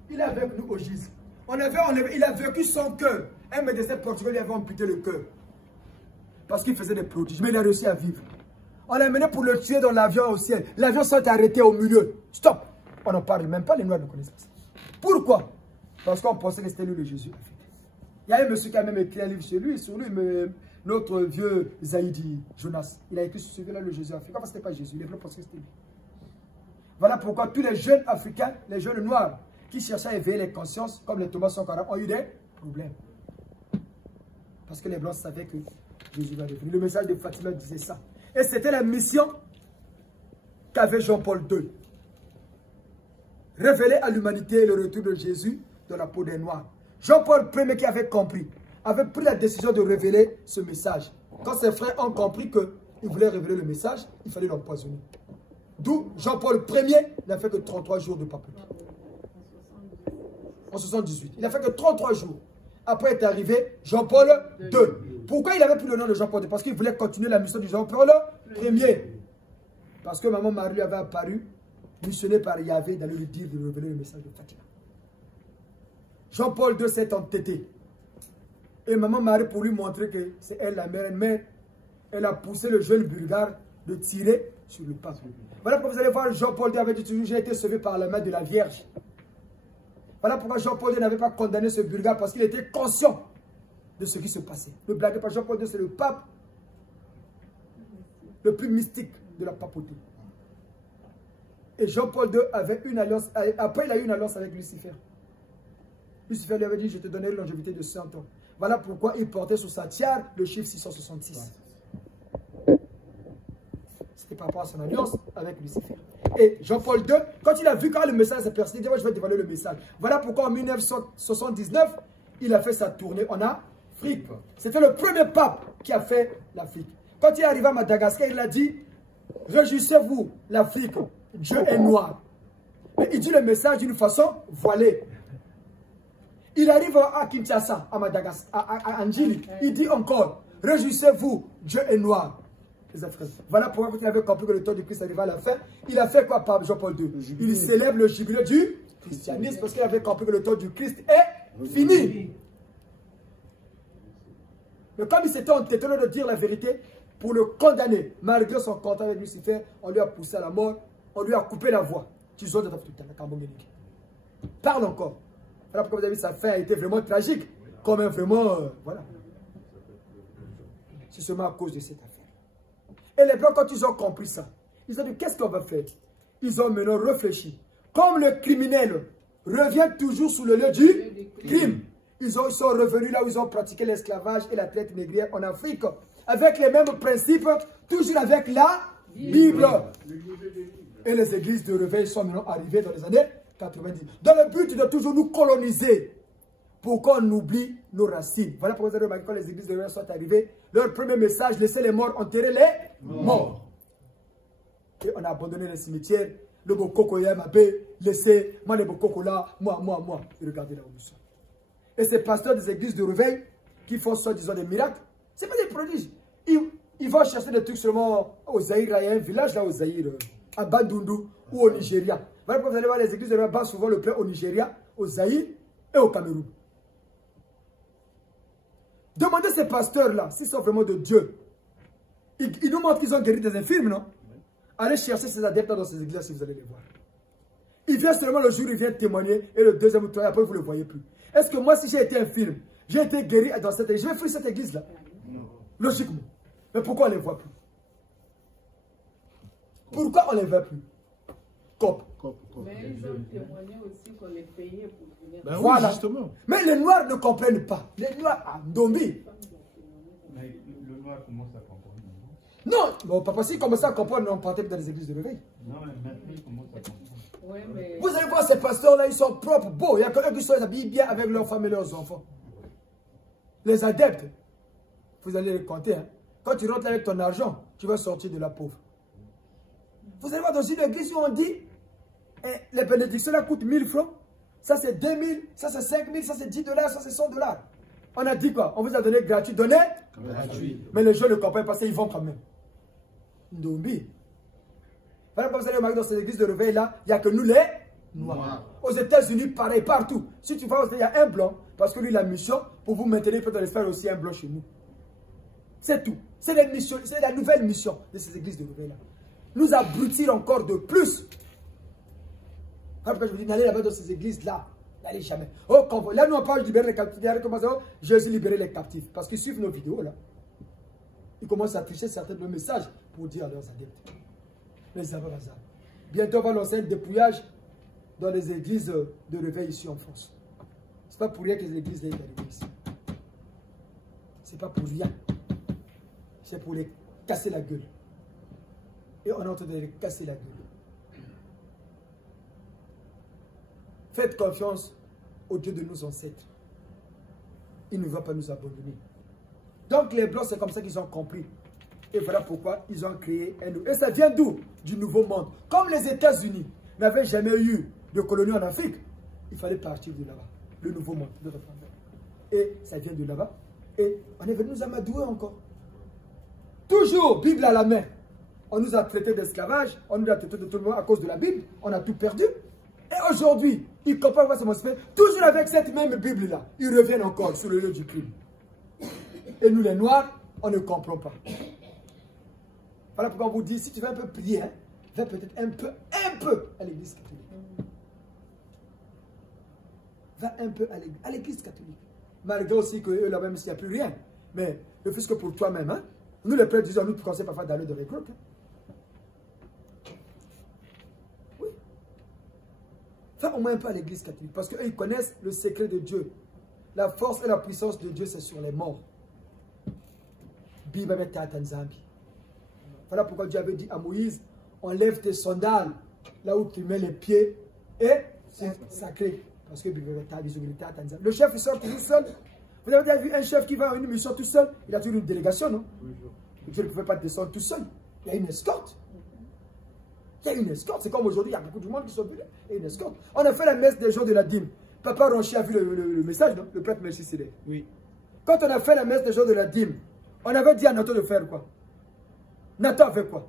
Il est avec nous au GIS. Il a vécu son cœur. Un médecin portugais lui avait amputé le cœur. Parce qu'il faisait des prodiges, mais il a réussi à vivre. On l'a mené pour le tuer dans l'avion au ciel. L'avion s'est arrêté au milieu. Stop. On n'en parle même pas, les Noirs ne connaissent pas ça. Pourquoi? Parce qu'on pensait que c'était lui le Jésus. Il y a un monsieur qui a même écrit un livre sur lui, notre vieux Zaïdi Jonas. Il a écrit sur celui-là le Jésus africain, parce que ce n'était pas Jésus, les Blancs pensaient que c'était lui. Voilà pourquoi tous les jeunes africains, les jeunes noirs, qui cherchaient à éveiller les consciences, comme les Thomas Sankara, ont eu des problèmes. Parce que les Blancs savaient que Jésus va revenir. Le message de Fatima disait ça. Et c'était la mission qu'avait Jean-Paul II. Révéler à l'humanité le retour de Jésus dans la peau des Noirs. Jean-Paul Ier qui avait compris, avait pris la décision de révéler ce message. Quand ses frères ont compris qu'il voulait révéler le message, il fallait l'empoisonner. D'où Jean-Paul Ier n'a fait que 33 jours de papeterie. En 78. Il n'a fait que 33 jours. Après est arrivé Jean-Paul II. Pourquoi il avait pris le nom de Jean-Paul II? Parce qu'il voulait continuer la mission de Jean-Paul Ier. Parce que maman Marie avait apparu, missionnée par Yahvé, d'aller lui dire de révéler le message de Fatima. Jean-Paul II s'est entêté. Et maman Marie, pour lui montrer que c'est elle la mère, elle a poussé le jeune Bulgare de tirer sur le pape. Voilà pourquoi vous allez voir, Jean-Paul II avait dit toujours, j'ai été sauvé par la main de la Vierge. Voilà pourquoi Jean-Paul II n'avait pas condamné ce Bulgare, parce qu'il était conscient de ce qui se passait. Ne blaguez pas, Jean-Paul II, c'est le pape le plus mystique de la papauté. Et Jean-Paul II avait une alliance, après il a eu une alliance avec Lucifer. Lucifer lui avait dit, je te donnerai une longévité de 100 ans. Voilà pourquoi il portait sur sa tiare le chiffre 666. C'était par rapport à son alliance avec Lucifer. Et Jean-Paul II, quand il a vu quand le message s'est percé, il dit, moi je vais dévoiler le message. Voilà pourquoi en 1979, il a fait sa tournée en Afrique. C'était le premier pape qui a fait l'Afrique. Quand il est arrivé à Madagascar, il a dit, réjouissez-vous, l'Afrique, Dieu est noir. Mais il dit le message d'une façon voilée. Il arrive à Kinshasa, à Madagascar, à Njili. Il dit encore, réjouissez-vous, Dieu est noir. Voilà pourquoi quand il avait compris que le temps du Christ arrivait à la fin, il a fait quoi par Jean-Paul II? Il célèbre le jubilé du christianisme parce qu'il avait compris que le temps du Christ est fini. Mais comme il s'était entêté de dire la vérité, pour le condamner, malgré son contact avec Lucifer, on lui a poussé à la mort, on lui a coupé la voix. Parle encore. Voilà pourquoi vous avez vu, sa fin a été vraiment tragique. Comme un vraiment, voilà. C'est seulement à cause de cette affaire. Et les Blancs, quand ils ont compris ça, ils ont dit, qu'est-ce qu'on va faire? Ils ont maintenant réfléchi. Comme le criminel revient toujours sous le lieu du crime, ils sont revenus là où ils ont pratiqué l'esclavage et la traite négrière en Afrique. Avec les mêmes principes, toujours avec la Bible. Et les églises de réveil sont maintenant arrivées dans les années 90. Dans le but de toujours nous coloniser. pourquoi on oublie nos racines? Voilà pourquoi vous avez remarqué quand les églises de réveil sont arrivées, leur premier message, laissez les morts enterrer les morts. Et on a abandonné les cimetières. Le bokoko yamabe, laissez, moi le bokoko là, moi. Et regardez là où nous sommes. Et ces pasteurs des églises de réveil qui font soi-disant des miracles, ce n'est pas des prodiges. Ils vont chercher des trucs seulement au Zaïre. Il y a un village là au Zaïre, à Bandundu ou au Nigeria. Voilà pourquoi vous allez voir les églises de réveil battent souvent le plein au Nigeria, au Zaïre et au Cameroun. Demandez ces pasteurs-là s'ils sont vraiment de Dieu. Ils nous montrent qu'ils ont guéri des infirmes, non? Allez chercher ces adeptes dans ces églises si vous allez les voir. Il vient seulement le jour où il vient témoigner et le deuxième ou troisième, après vous ne le voyez plus. Est-ce que moi, si j'ai été infirme, j'ai été guéri dans cette église, je vais fuir cette église-là? Non. Logiquement. Mais pourquoi on ne les voit plus? Pourquoi on ne les voit plus? Mais ils ont témoigné aussi qu'on les payait pour venir. Ben voilà. Oui, justement. Mais les Noirs ne comprennent pas. Les Noirs, Ndombi. Mais le noir commence à comprendre. Non, mon papa, s'il commençait à comprendre, on partait dans les églises de réveil. Non, mais maintenant il commence à comprendre. Ouais, mais... Vous allez voir ces pasteurs-là, ils sont propres, beaux. Il y a que eux qui sont habillés bien avec leurs femmes et leurs enfants. Les adeptes, vous allez les compter. Hein. Quand tu rentres avec ton argent, tu vas sortir de la pauvre. Vous allez voir dans une église où on dit, les bénédictions là coûtent 1000 francs. Ça c'est 2000, ça c'est 5000, ça c'est 10 $, ça c'est 100 $. On a dit quoi? On vous a donné gratuit. Donné? Gratuit. Mais les gens ne comprennent pas ça, ils vont quand même. Ndombi. Voilà pourquoi vous allez remarquer dans ces églises de réveil là, il n'y a que nous les Noirs. Aux États-Unis, pareil, partout. Si tu vois, il y a un blanc, parce que lui, la mission, pour vous maintenir, il peut faire aussi un blanc chez nous. C'est tout. C'est la nouvelle mission de ces églises de réveil là. Nous abrutir encore de plus. Voilà pourquoi je vous dis, n'allez là-bas dans ces églises là. N'allez jamais. Oh, là, nous on parle de libérer les captifs. Jésus libérer les captifs. Parce qu'ils suivent nos vidéos là. Ils commencent à tricher certains de nos messages pour dire à leurs adeptes. Mais ça va, ça. Bientôt, on va lancer un dépouillage dans les églises de réveil ici en France. Ce n'est pas pour rien que les églises sont arrivées ici. Ce n'est pas pour rien. C'est pour les casser la gueule. Et on est en train de les casser la gueule. Faites confiance au Dieu de nos ancêtres. Il ne va pas nous abandonner. Donc les Blancs, c'est comme ça qu'ils ont compris. Et voilà pourquoi ils ont créé un nouveau. Et ça vient d'où? Du nouveau monde. Comme les États-Unis n'avaient jamais eu de colonie en Afrique, il fallait partir de là-bas. Le nouveau monde. Et ça vient de là-bas. Et on est venu nous amadouer encore. Toujours, Bible à la main. On nous a traités d'esclavage, on nous a traités de tout le monde à cause de la Bible. On a tout perdu. Et aujourd'hui, ils comprennent pas ce qu'on se fait. Toujours avec cette même Bible-là, ils reviennent encore sur le lieu du crime. Et nous les Noirs, on ne comprend pas. Voilà pourquoi on vous dit, si tu veux un peu prier, hein, va peut-être un peu à l'église catholique. Va un peu à l'église catholique. Malgré aussi qu'eux là même s'il n'y a plus rien. Mais le fait que pour toi-même, hein, nous les prêtres disons, nous conseillons parfois d'aller de recruter. Hein. Oui. Va au moins un peu à l'église catholique. Parce qu'eux, ils connaissent le secret de Dieu. La force et la puissance de Dieu, c'est sur les morts. Bible avec Tanzambi. Voilà pourquoi Dieu avait dit à Moïse, enlève tes sandales là où tu mets les pieds et c'est sacré. Parce que le chef il sort tout seul. Vous avez déjà vu un chef qui va à une mission tout seul? Il a toujours une délégation, non? Dieu ne pouvait pas descendre tout seul. Il y a une escorte. Il y a une escorte. C'est comme aujourd'hui, il y a beaucoup de monde qui sont venus. Il y a une escorte. On a fait la messe des jours de la dîme. Papa Ronchi a vu le message, non? Le prêtre Melchisedec. Oui. Quand on a fait la messe des jours de la dîme, on avait dit à Nathan de faire quoi? Nathan fait quoi?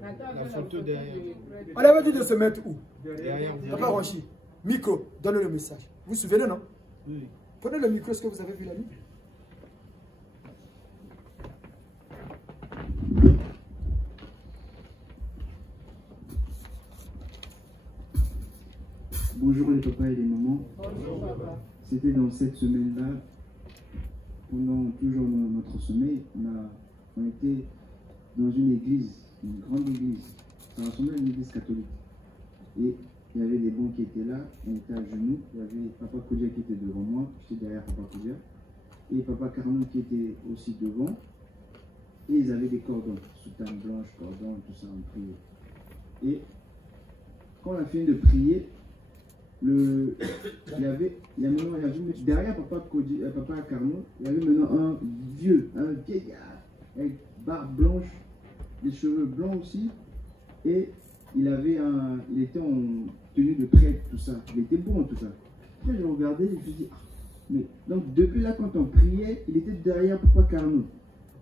La photo derrière. On avait dit de se mettre où? Derrière. Papa Ronchi, micro, donnez le message. Vous vous souvenez, non? Oui. Prenez le micro, est-ce que vous avez vu la nuit? Bonjour les papas et les mamans. Bonjour papa. C'était dans cette semaine-là, pendant toujours notre sommeil, on était dans une église, une grande église. Ça ressemblait à une église catholique. Et il y avait des bons qui étaient là, on était à genoux. Il y avait Papa Kodia qui était devant moi, j'étais derrière Papa Kodia. Et Papa Carnon qui était aussi devant. Et ils avaient des cordons, soutane blanche, cordons, tout ça, on priait. Et quand on a fini de prier, derrière Papa Carnot, il y avait maintenant un vieillard, avec barbe blanche, les cheveux blancs aussi, et il était en tenue de prêtre, tout ça. Il était bon, tout ça. Après, je regardais, je me suis dit, mais donc depuis là, quand on priait, il était derrière Papa Carnot.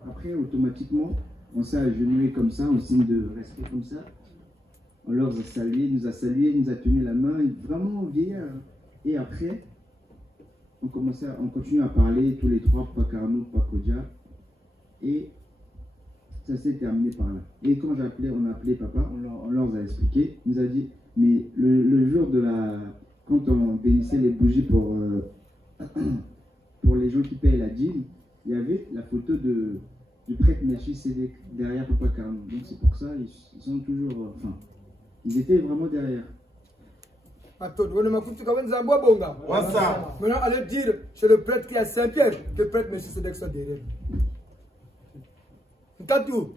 Après, automatiquement, on s'est agenouillé comme ça, en signe de respect comme ça. On leur a salué, nous a tenu la main, vraiment vieillard. Et après, on continue à parler tous les trois, Papa Carnot, Papa Kodja. Et ça s'est terminé par là. Et quand on a appelé Papa, on leur a expliqué, il nous a dit, mais le jour quand on bénissait les bougies pour les gens qui payent la dîme, il y avait la photo du prêtre Melchisedec derrière Papa Carnot. Donc c'est pour ça, ils sont toujours, ils étaient vraiment derrière. Maintenant, allez dire chez le prêtre qui est à Saint-Pierre que le prêtre Melchisedec soit derrière. Tout.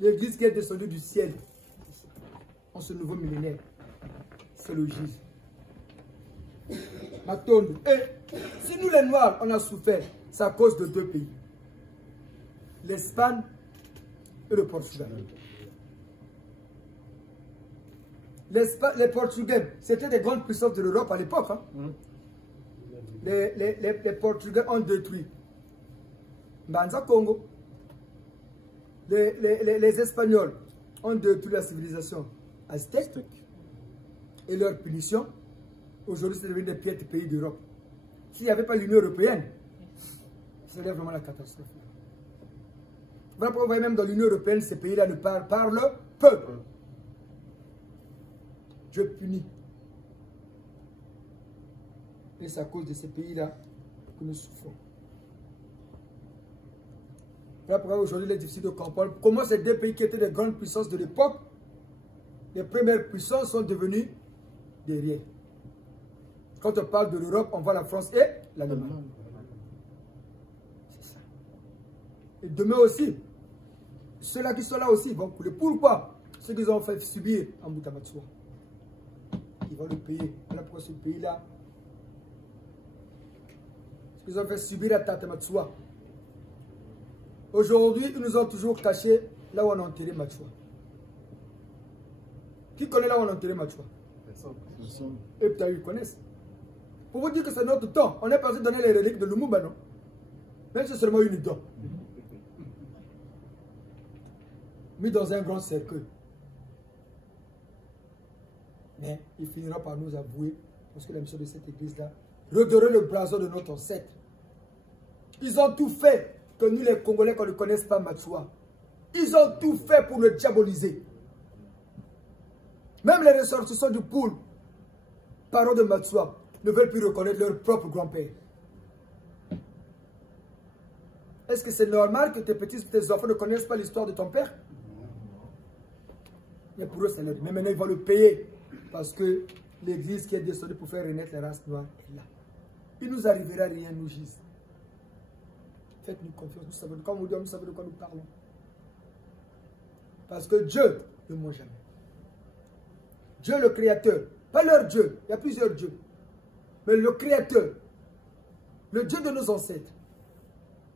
L'église qui est descendue du ciel en ce nouveau millénaire, c'est le Jésus. Et si nous les Noirs, on a souffert, c'est à cause de deux pays. L'Espagne et le Portugal. Les Portugais, c'était des grandes puissances de l'Europe à l'époque. Hein. Les Portugais ont détruit Banza Congo. Les Espagnols ont détruit la civilisation aztèque. Et leur punition, aujourd'hui, c'est devenu des pires pays d'Europe. S'il n'y avait pas l'Union européenne, ce serait vraiment la catastrophe. Voilà pourquoi vous voyez même dans l'Union européenne, ces pays-là ne parlent peu. Dieu punit. Et c'est à cause de ces pays-là que nous souffrons. Voilà pourquoi aujourd'hui il est difficile de comprendre comment ces deux pays qui étaient des grandes puissances de l'époque, les premières puissances sont devenues des riens. Quand on parle de l'Europe, on voit la France et l'Allemagne. C'est ça. Et demain aussi, ceux-là qui sont là aussi vont couler. Pourquoi? Ceux qu'ils ont fait subir en Boutamatsoua. Ils vont le payer. Voilà pourquoi ce pays-là, ce qu'ils ont fait subir à Tatamatsoua. Aujourd'hui, ils nous ont toujours caché là où on a enterré Matsoua. Qui connaît là où on a enterré Matsoua? Et peut-être ils connaissent. Pour vous dire que c'est notre temps, on est passé donner les reliques de Lumumba, non? Même si c'est seulement une don. Mis dans un grand cercueil. Mais il finira par nous avouer, parce que la mission de cette église-là, redorer le blason de notre ancêtre. Ils ont tout fait que nous les Congolais, qu'on ne connaisse pas Matsoua. Ils ont tout fait pour le diaboliser. Même les ressortissants du pool, parents de Matsoua, ne veulent plus reconnaître leur propre grand-père. Est-ce que c'est normal que tes enfants ne connaissent pas l'histoire de ton père? Mais pour eux, c'est leur. Mais maintenant, ils vont le payer. Parce que l'église qui est descendue pour faire renaître la race noire est là. Il nous arrivera rien, nous gisons. Faites-nous confiance, nous savons, comme on dit, nous savons de quoi nous parlons. Parce que Dieu ne ment jamais. Dieu le Créateur, pas leur Dieu, il y a plusieurs dieux. Mais le Créateur, le Dieu de nos ancêtres,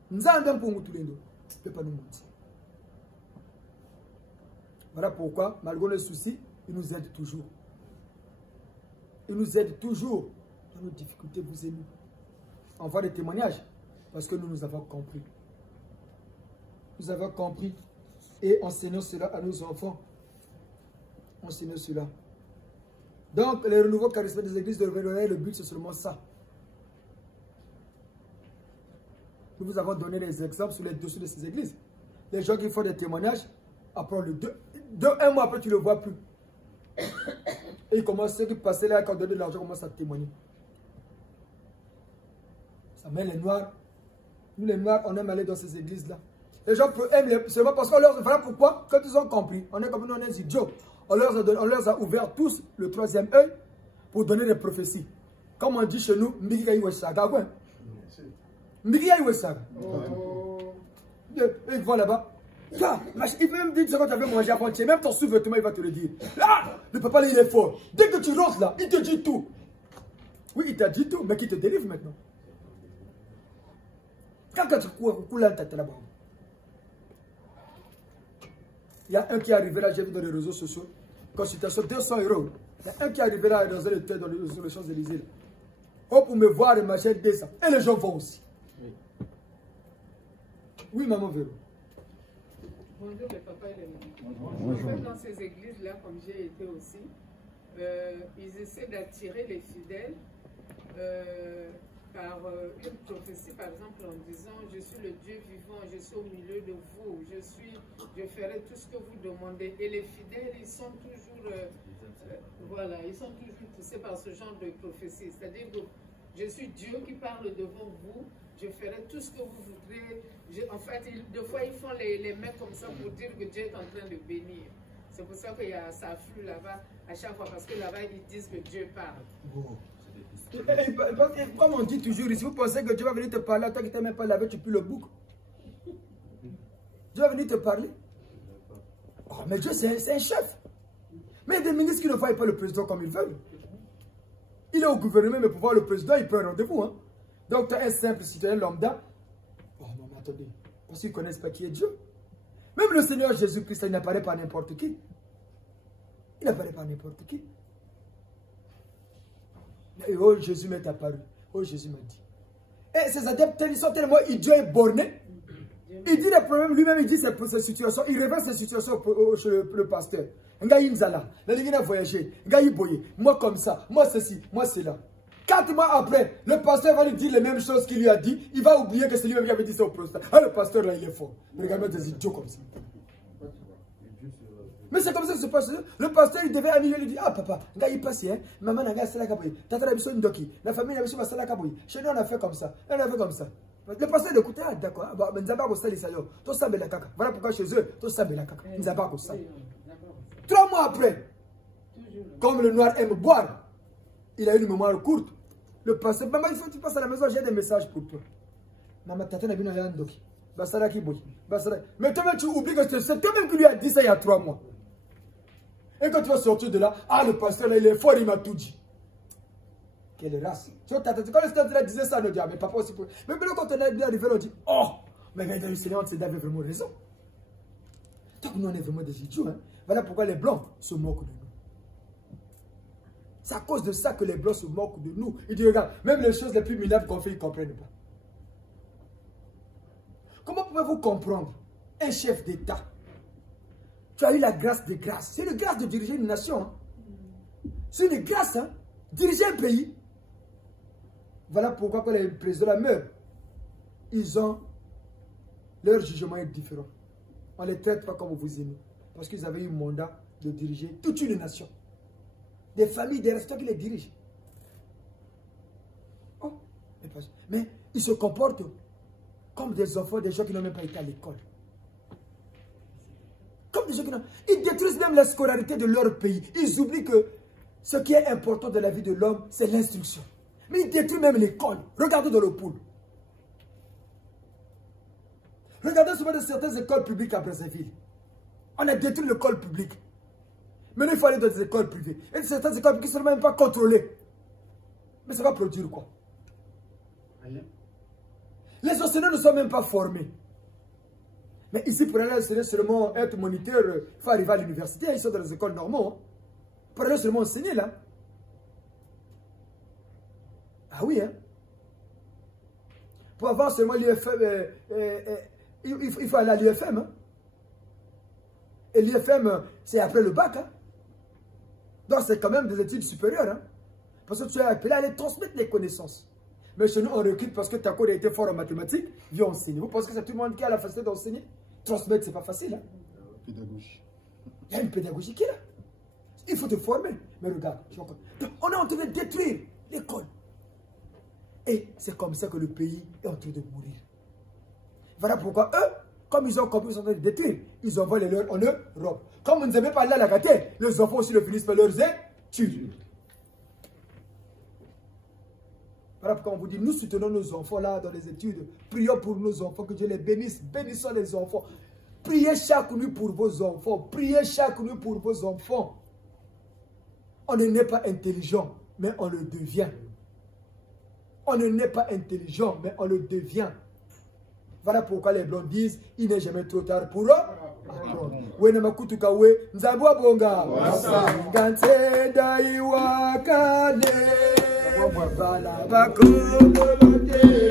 nous a un pour nous tous les deux, ne peut pas nous mentir. Voilà pourquoi, malgré les soucis, il nous aide toujours. Il nous aide toujours dans nos difficultés, vous et nous. On voit des témoignages. Parce que nous avons compris. Nous avons compris. Et enseignons cela à nos enfants. Enseignons cela. Donc, les renouveaux charismatiques des églises de Réveil, le but, c'est seulement ça. Nous vous avons donné des exemples sur les dessous de ces églises. Les gens qui font des témoignages, après un mois après, tu ne le vois plus. Et ils commencent, ceux qui passaient là, quand on donnait de l'argent, commencent à témoigner. Ça met les Noirs. Nous, les Noirs, on aime aller dans ces églises-là. Les gens aiment seulement parce qu'on leur... Voilà pourquoi, quand ils ont compris, on est comme nous, on est idiots. On leur a ouvert tous le troisième œil pour donner des prophéties. Comme on dit chez nous, Mbiki Iwesaga. Mbiki Iwesaga. Ils vont là-bas. Ça, il peut même dire ce que tu avais mangé avant-hier. Même ton sous-vêtement, il va te le dire. Là, le papa, là, il est fort. Dès que tu rentres là, il te dit tout. Oui, il t'a dit tout, mais qui te délivre maintenant. Quand tu cours là, tu es là-bas. Il y a un qui est arrivé là, j'ai vu dans les réseaux sociaux. Consultation 200 €. Il y a un qui est arrivé là dans un hôtel sur les Champs-Élysées. Oh, pour me voir et machin, ça. Et les gens vont aussi. Oui, maman Véro. Bonjour les papas et les mamans. En fait, dans ces églises-là, comme j'ai été aussi, ils essaient d'attirer les fidèles par une prophétie, par exemple, en disant « Je suis le Dieu vivant, je suis au milieu de vous, je ferai tout ce que vous demandez. » Et les fidèles, ils sont toujours, voilà, ils sont toujours poussés par ce genre de prophétie. C'est-à-dire que je suis Dieu qui parle devant vous, je ferai tout ce que vous voudrez. En fait, des fois, ils font les mains comme ça pour dire que Dieu est en train de bénir. C'est pour ça qu'il y a ça afflue là-bas à chaque fois, parce que là-bas, ils disent que Dieu parle. Oh. Comme on dit toujours ici, vous pensez que Dieu va venir te parler, toi qui t'es même pas lavé, tu pues le bouc. Dieu va venir te parler. Oh, mais Dieu, c'est un chef. Mais il y a des ministres qui ne voient pas le président comme ils veulent. Il est au gouvernement, mais pour voir le président, il prend un rendez-vous. Hein. Donc, tu es un simple citoyen lambda. Oh, non, mais attendez. Parce qu'ils ne connaissent pas qui est Dieu. Même le Seigneur Jésus-Christ, il n'apparaît pas n'importe qui. Il n'apparaît pas n'importe qui. Et oh, Jésus m'est apparu. Oh, Jésus m'a dit. Et ces adeptes, ils sont tellement idiots et bornés. Il dit les problèmes, lui-même, il dit ces situations. Il révèle ces situations chez le pasteur. Un gars, il a voyagé. Un gars, il boyé. Moi, comme ça. Moi, ceci. Moi, cela. 4 mois après, le pasteur va lui dire les mêmes choses qu'il lui a dit. Il va oublier que c'est lui-même qui avait dit ça au pasteur. Ah, le pasteur, là, il est fort. Regardez des idiots comme ça. Mais c'est comme ça que se passe. Le pasteur, il devait annuler, il dit, ah papa, gars, il passe, hein. Maman, n'a pas la kaboui. Tata, n'a pas ndoki. La famille, n'a pas la kaboui. Chez nous, on a fait comme ça. On a fait comme ça. Le pasteur, il écoutait, ah d'accord. Mais Nzaba, on s'est dit ça, tout ça, la caca. Voilà pourquoi chez eux, tout ça, la caca. Nzaba, on s'est 3 mois après, comme le noir aime boire, il a eu une mémoire courte. Le pasteur, maman, il faut que tu passes à la maison, j'ai des messages pour toi. Maman, tata, n'a pas ndoki. Basara qui boui. Mais toi-même, tu oublies que c'est toi-même qui lui a dit ça il y a 3 mois. Et quand tu vas sortir de là, ah, le pasteur là, il est fort, il m'a tout dit. Quelle race. Tu vois, quand le pasteur disait ça, on dit, ah, mais papa aussi. Mais quand on est bien arrivé, on dit, oh, mais le Seigneur, c'est avait vraiment raison. Donc nous, on est vraiment des idiots. Hein. Voilà pourquoi les Blancs se moquent de nous. C'est à cause de ça que les Blancs se moquent de nous. Ils disent, regarde, même les choses les plus minables qu'on fait, ils ne comprennent pas. Comment pouvez-vous comprendre un chef d'État? Tu as eu la grâce des grâces. C'est une grâce de diriger une nation. Hein. C'est une grâce. Hein. Diriger un pays. Voilà pourquoi quand les présidents meurent, ils ont leur jugement est différent. On ne les traite pas comme vous aimez. Parce qu'ils avaient eu un mandat de diriger toute une nation. Des familles, des restaurants qui les dirigent. Oh, mais ils se comportent comme des enfants, des gens qui n'ont même pas été à l'école. Comme des gens qui n'ont... Ils détruisent même la scolarité de leur pays. Ils oublient que ce qui est important dans la vie de l'homme, c'est l'instruction. Mais ils détruisent même l'école. Regardez dans le pool. Regardez souvent dans certaines écoles publiques à Brazzaville. On a détruit l'école publique. Maintenant, il faut aller dans des écoles privées. Et certaines écoles qui ne sont même pas contrôlées. Mais ça va produire quoi? Rien. Les enseignants ne sont même pas formés. Mais ici, pour aller enseigner seulement, être moniteur, il faut arriver à l'université. Ils sont dans les écoles normales. Hein. Pour aller seulement enseigner, là. Ah oui, hein. Pour avoir seulement l'IFM, il faut aller à l'IFM. Hein. Et l'IFM, c'est après le bac. Hein. Donc, c'est quand même des études supérieures. Hein. Parce que tu es appelé à aller transmettre les connaissances. Mais chez nous, on recrute parce que ta cour a été fort en mathématiques, viens enseigner. Vous pensez que c'est tout le monde qui a la facilité d'enseigner? Transmettre, c'est pas facile. Hein? Pédagogie. Il y a une pédagogie qui est là. Il faut te former. Mais regarde, on est en train de détruire l'école. Et c'est comme ça que le pays est en train de mourir. Voilà pourquoi eux, comme ils ont compris, ils sont en train de détruire, ils envoient les leurs en Europe. Comme vous ne savez pas aller à la gâter, les enfants aussi le finissent par leurs études. Voilà pourquoi on vous dit, nous soutenons nos enfants là dans les études. Prions pour nos enfants, que Dieu les bénisse. Bénissons les enfants. Priez chaque nuit pour vos enfants. Priez chaque nuit pour vos enfants. On ne naît pas intelligent, mais on le devient. On ne naît pas intelligent, mais on le devient. Voilà pourquoi les blancs disent, il n'est jamais trop tard pour eux. We na makutuka we nzabwa bonga ganse dai wakane bala bakobo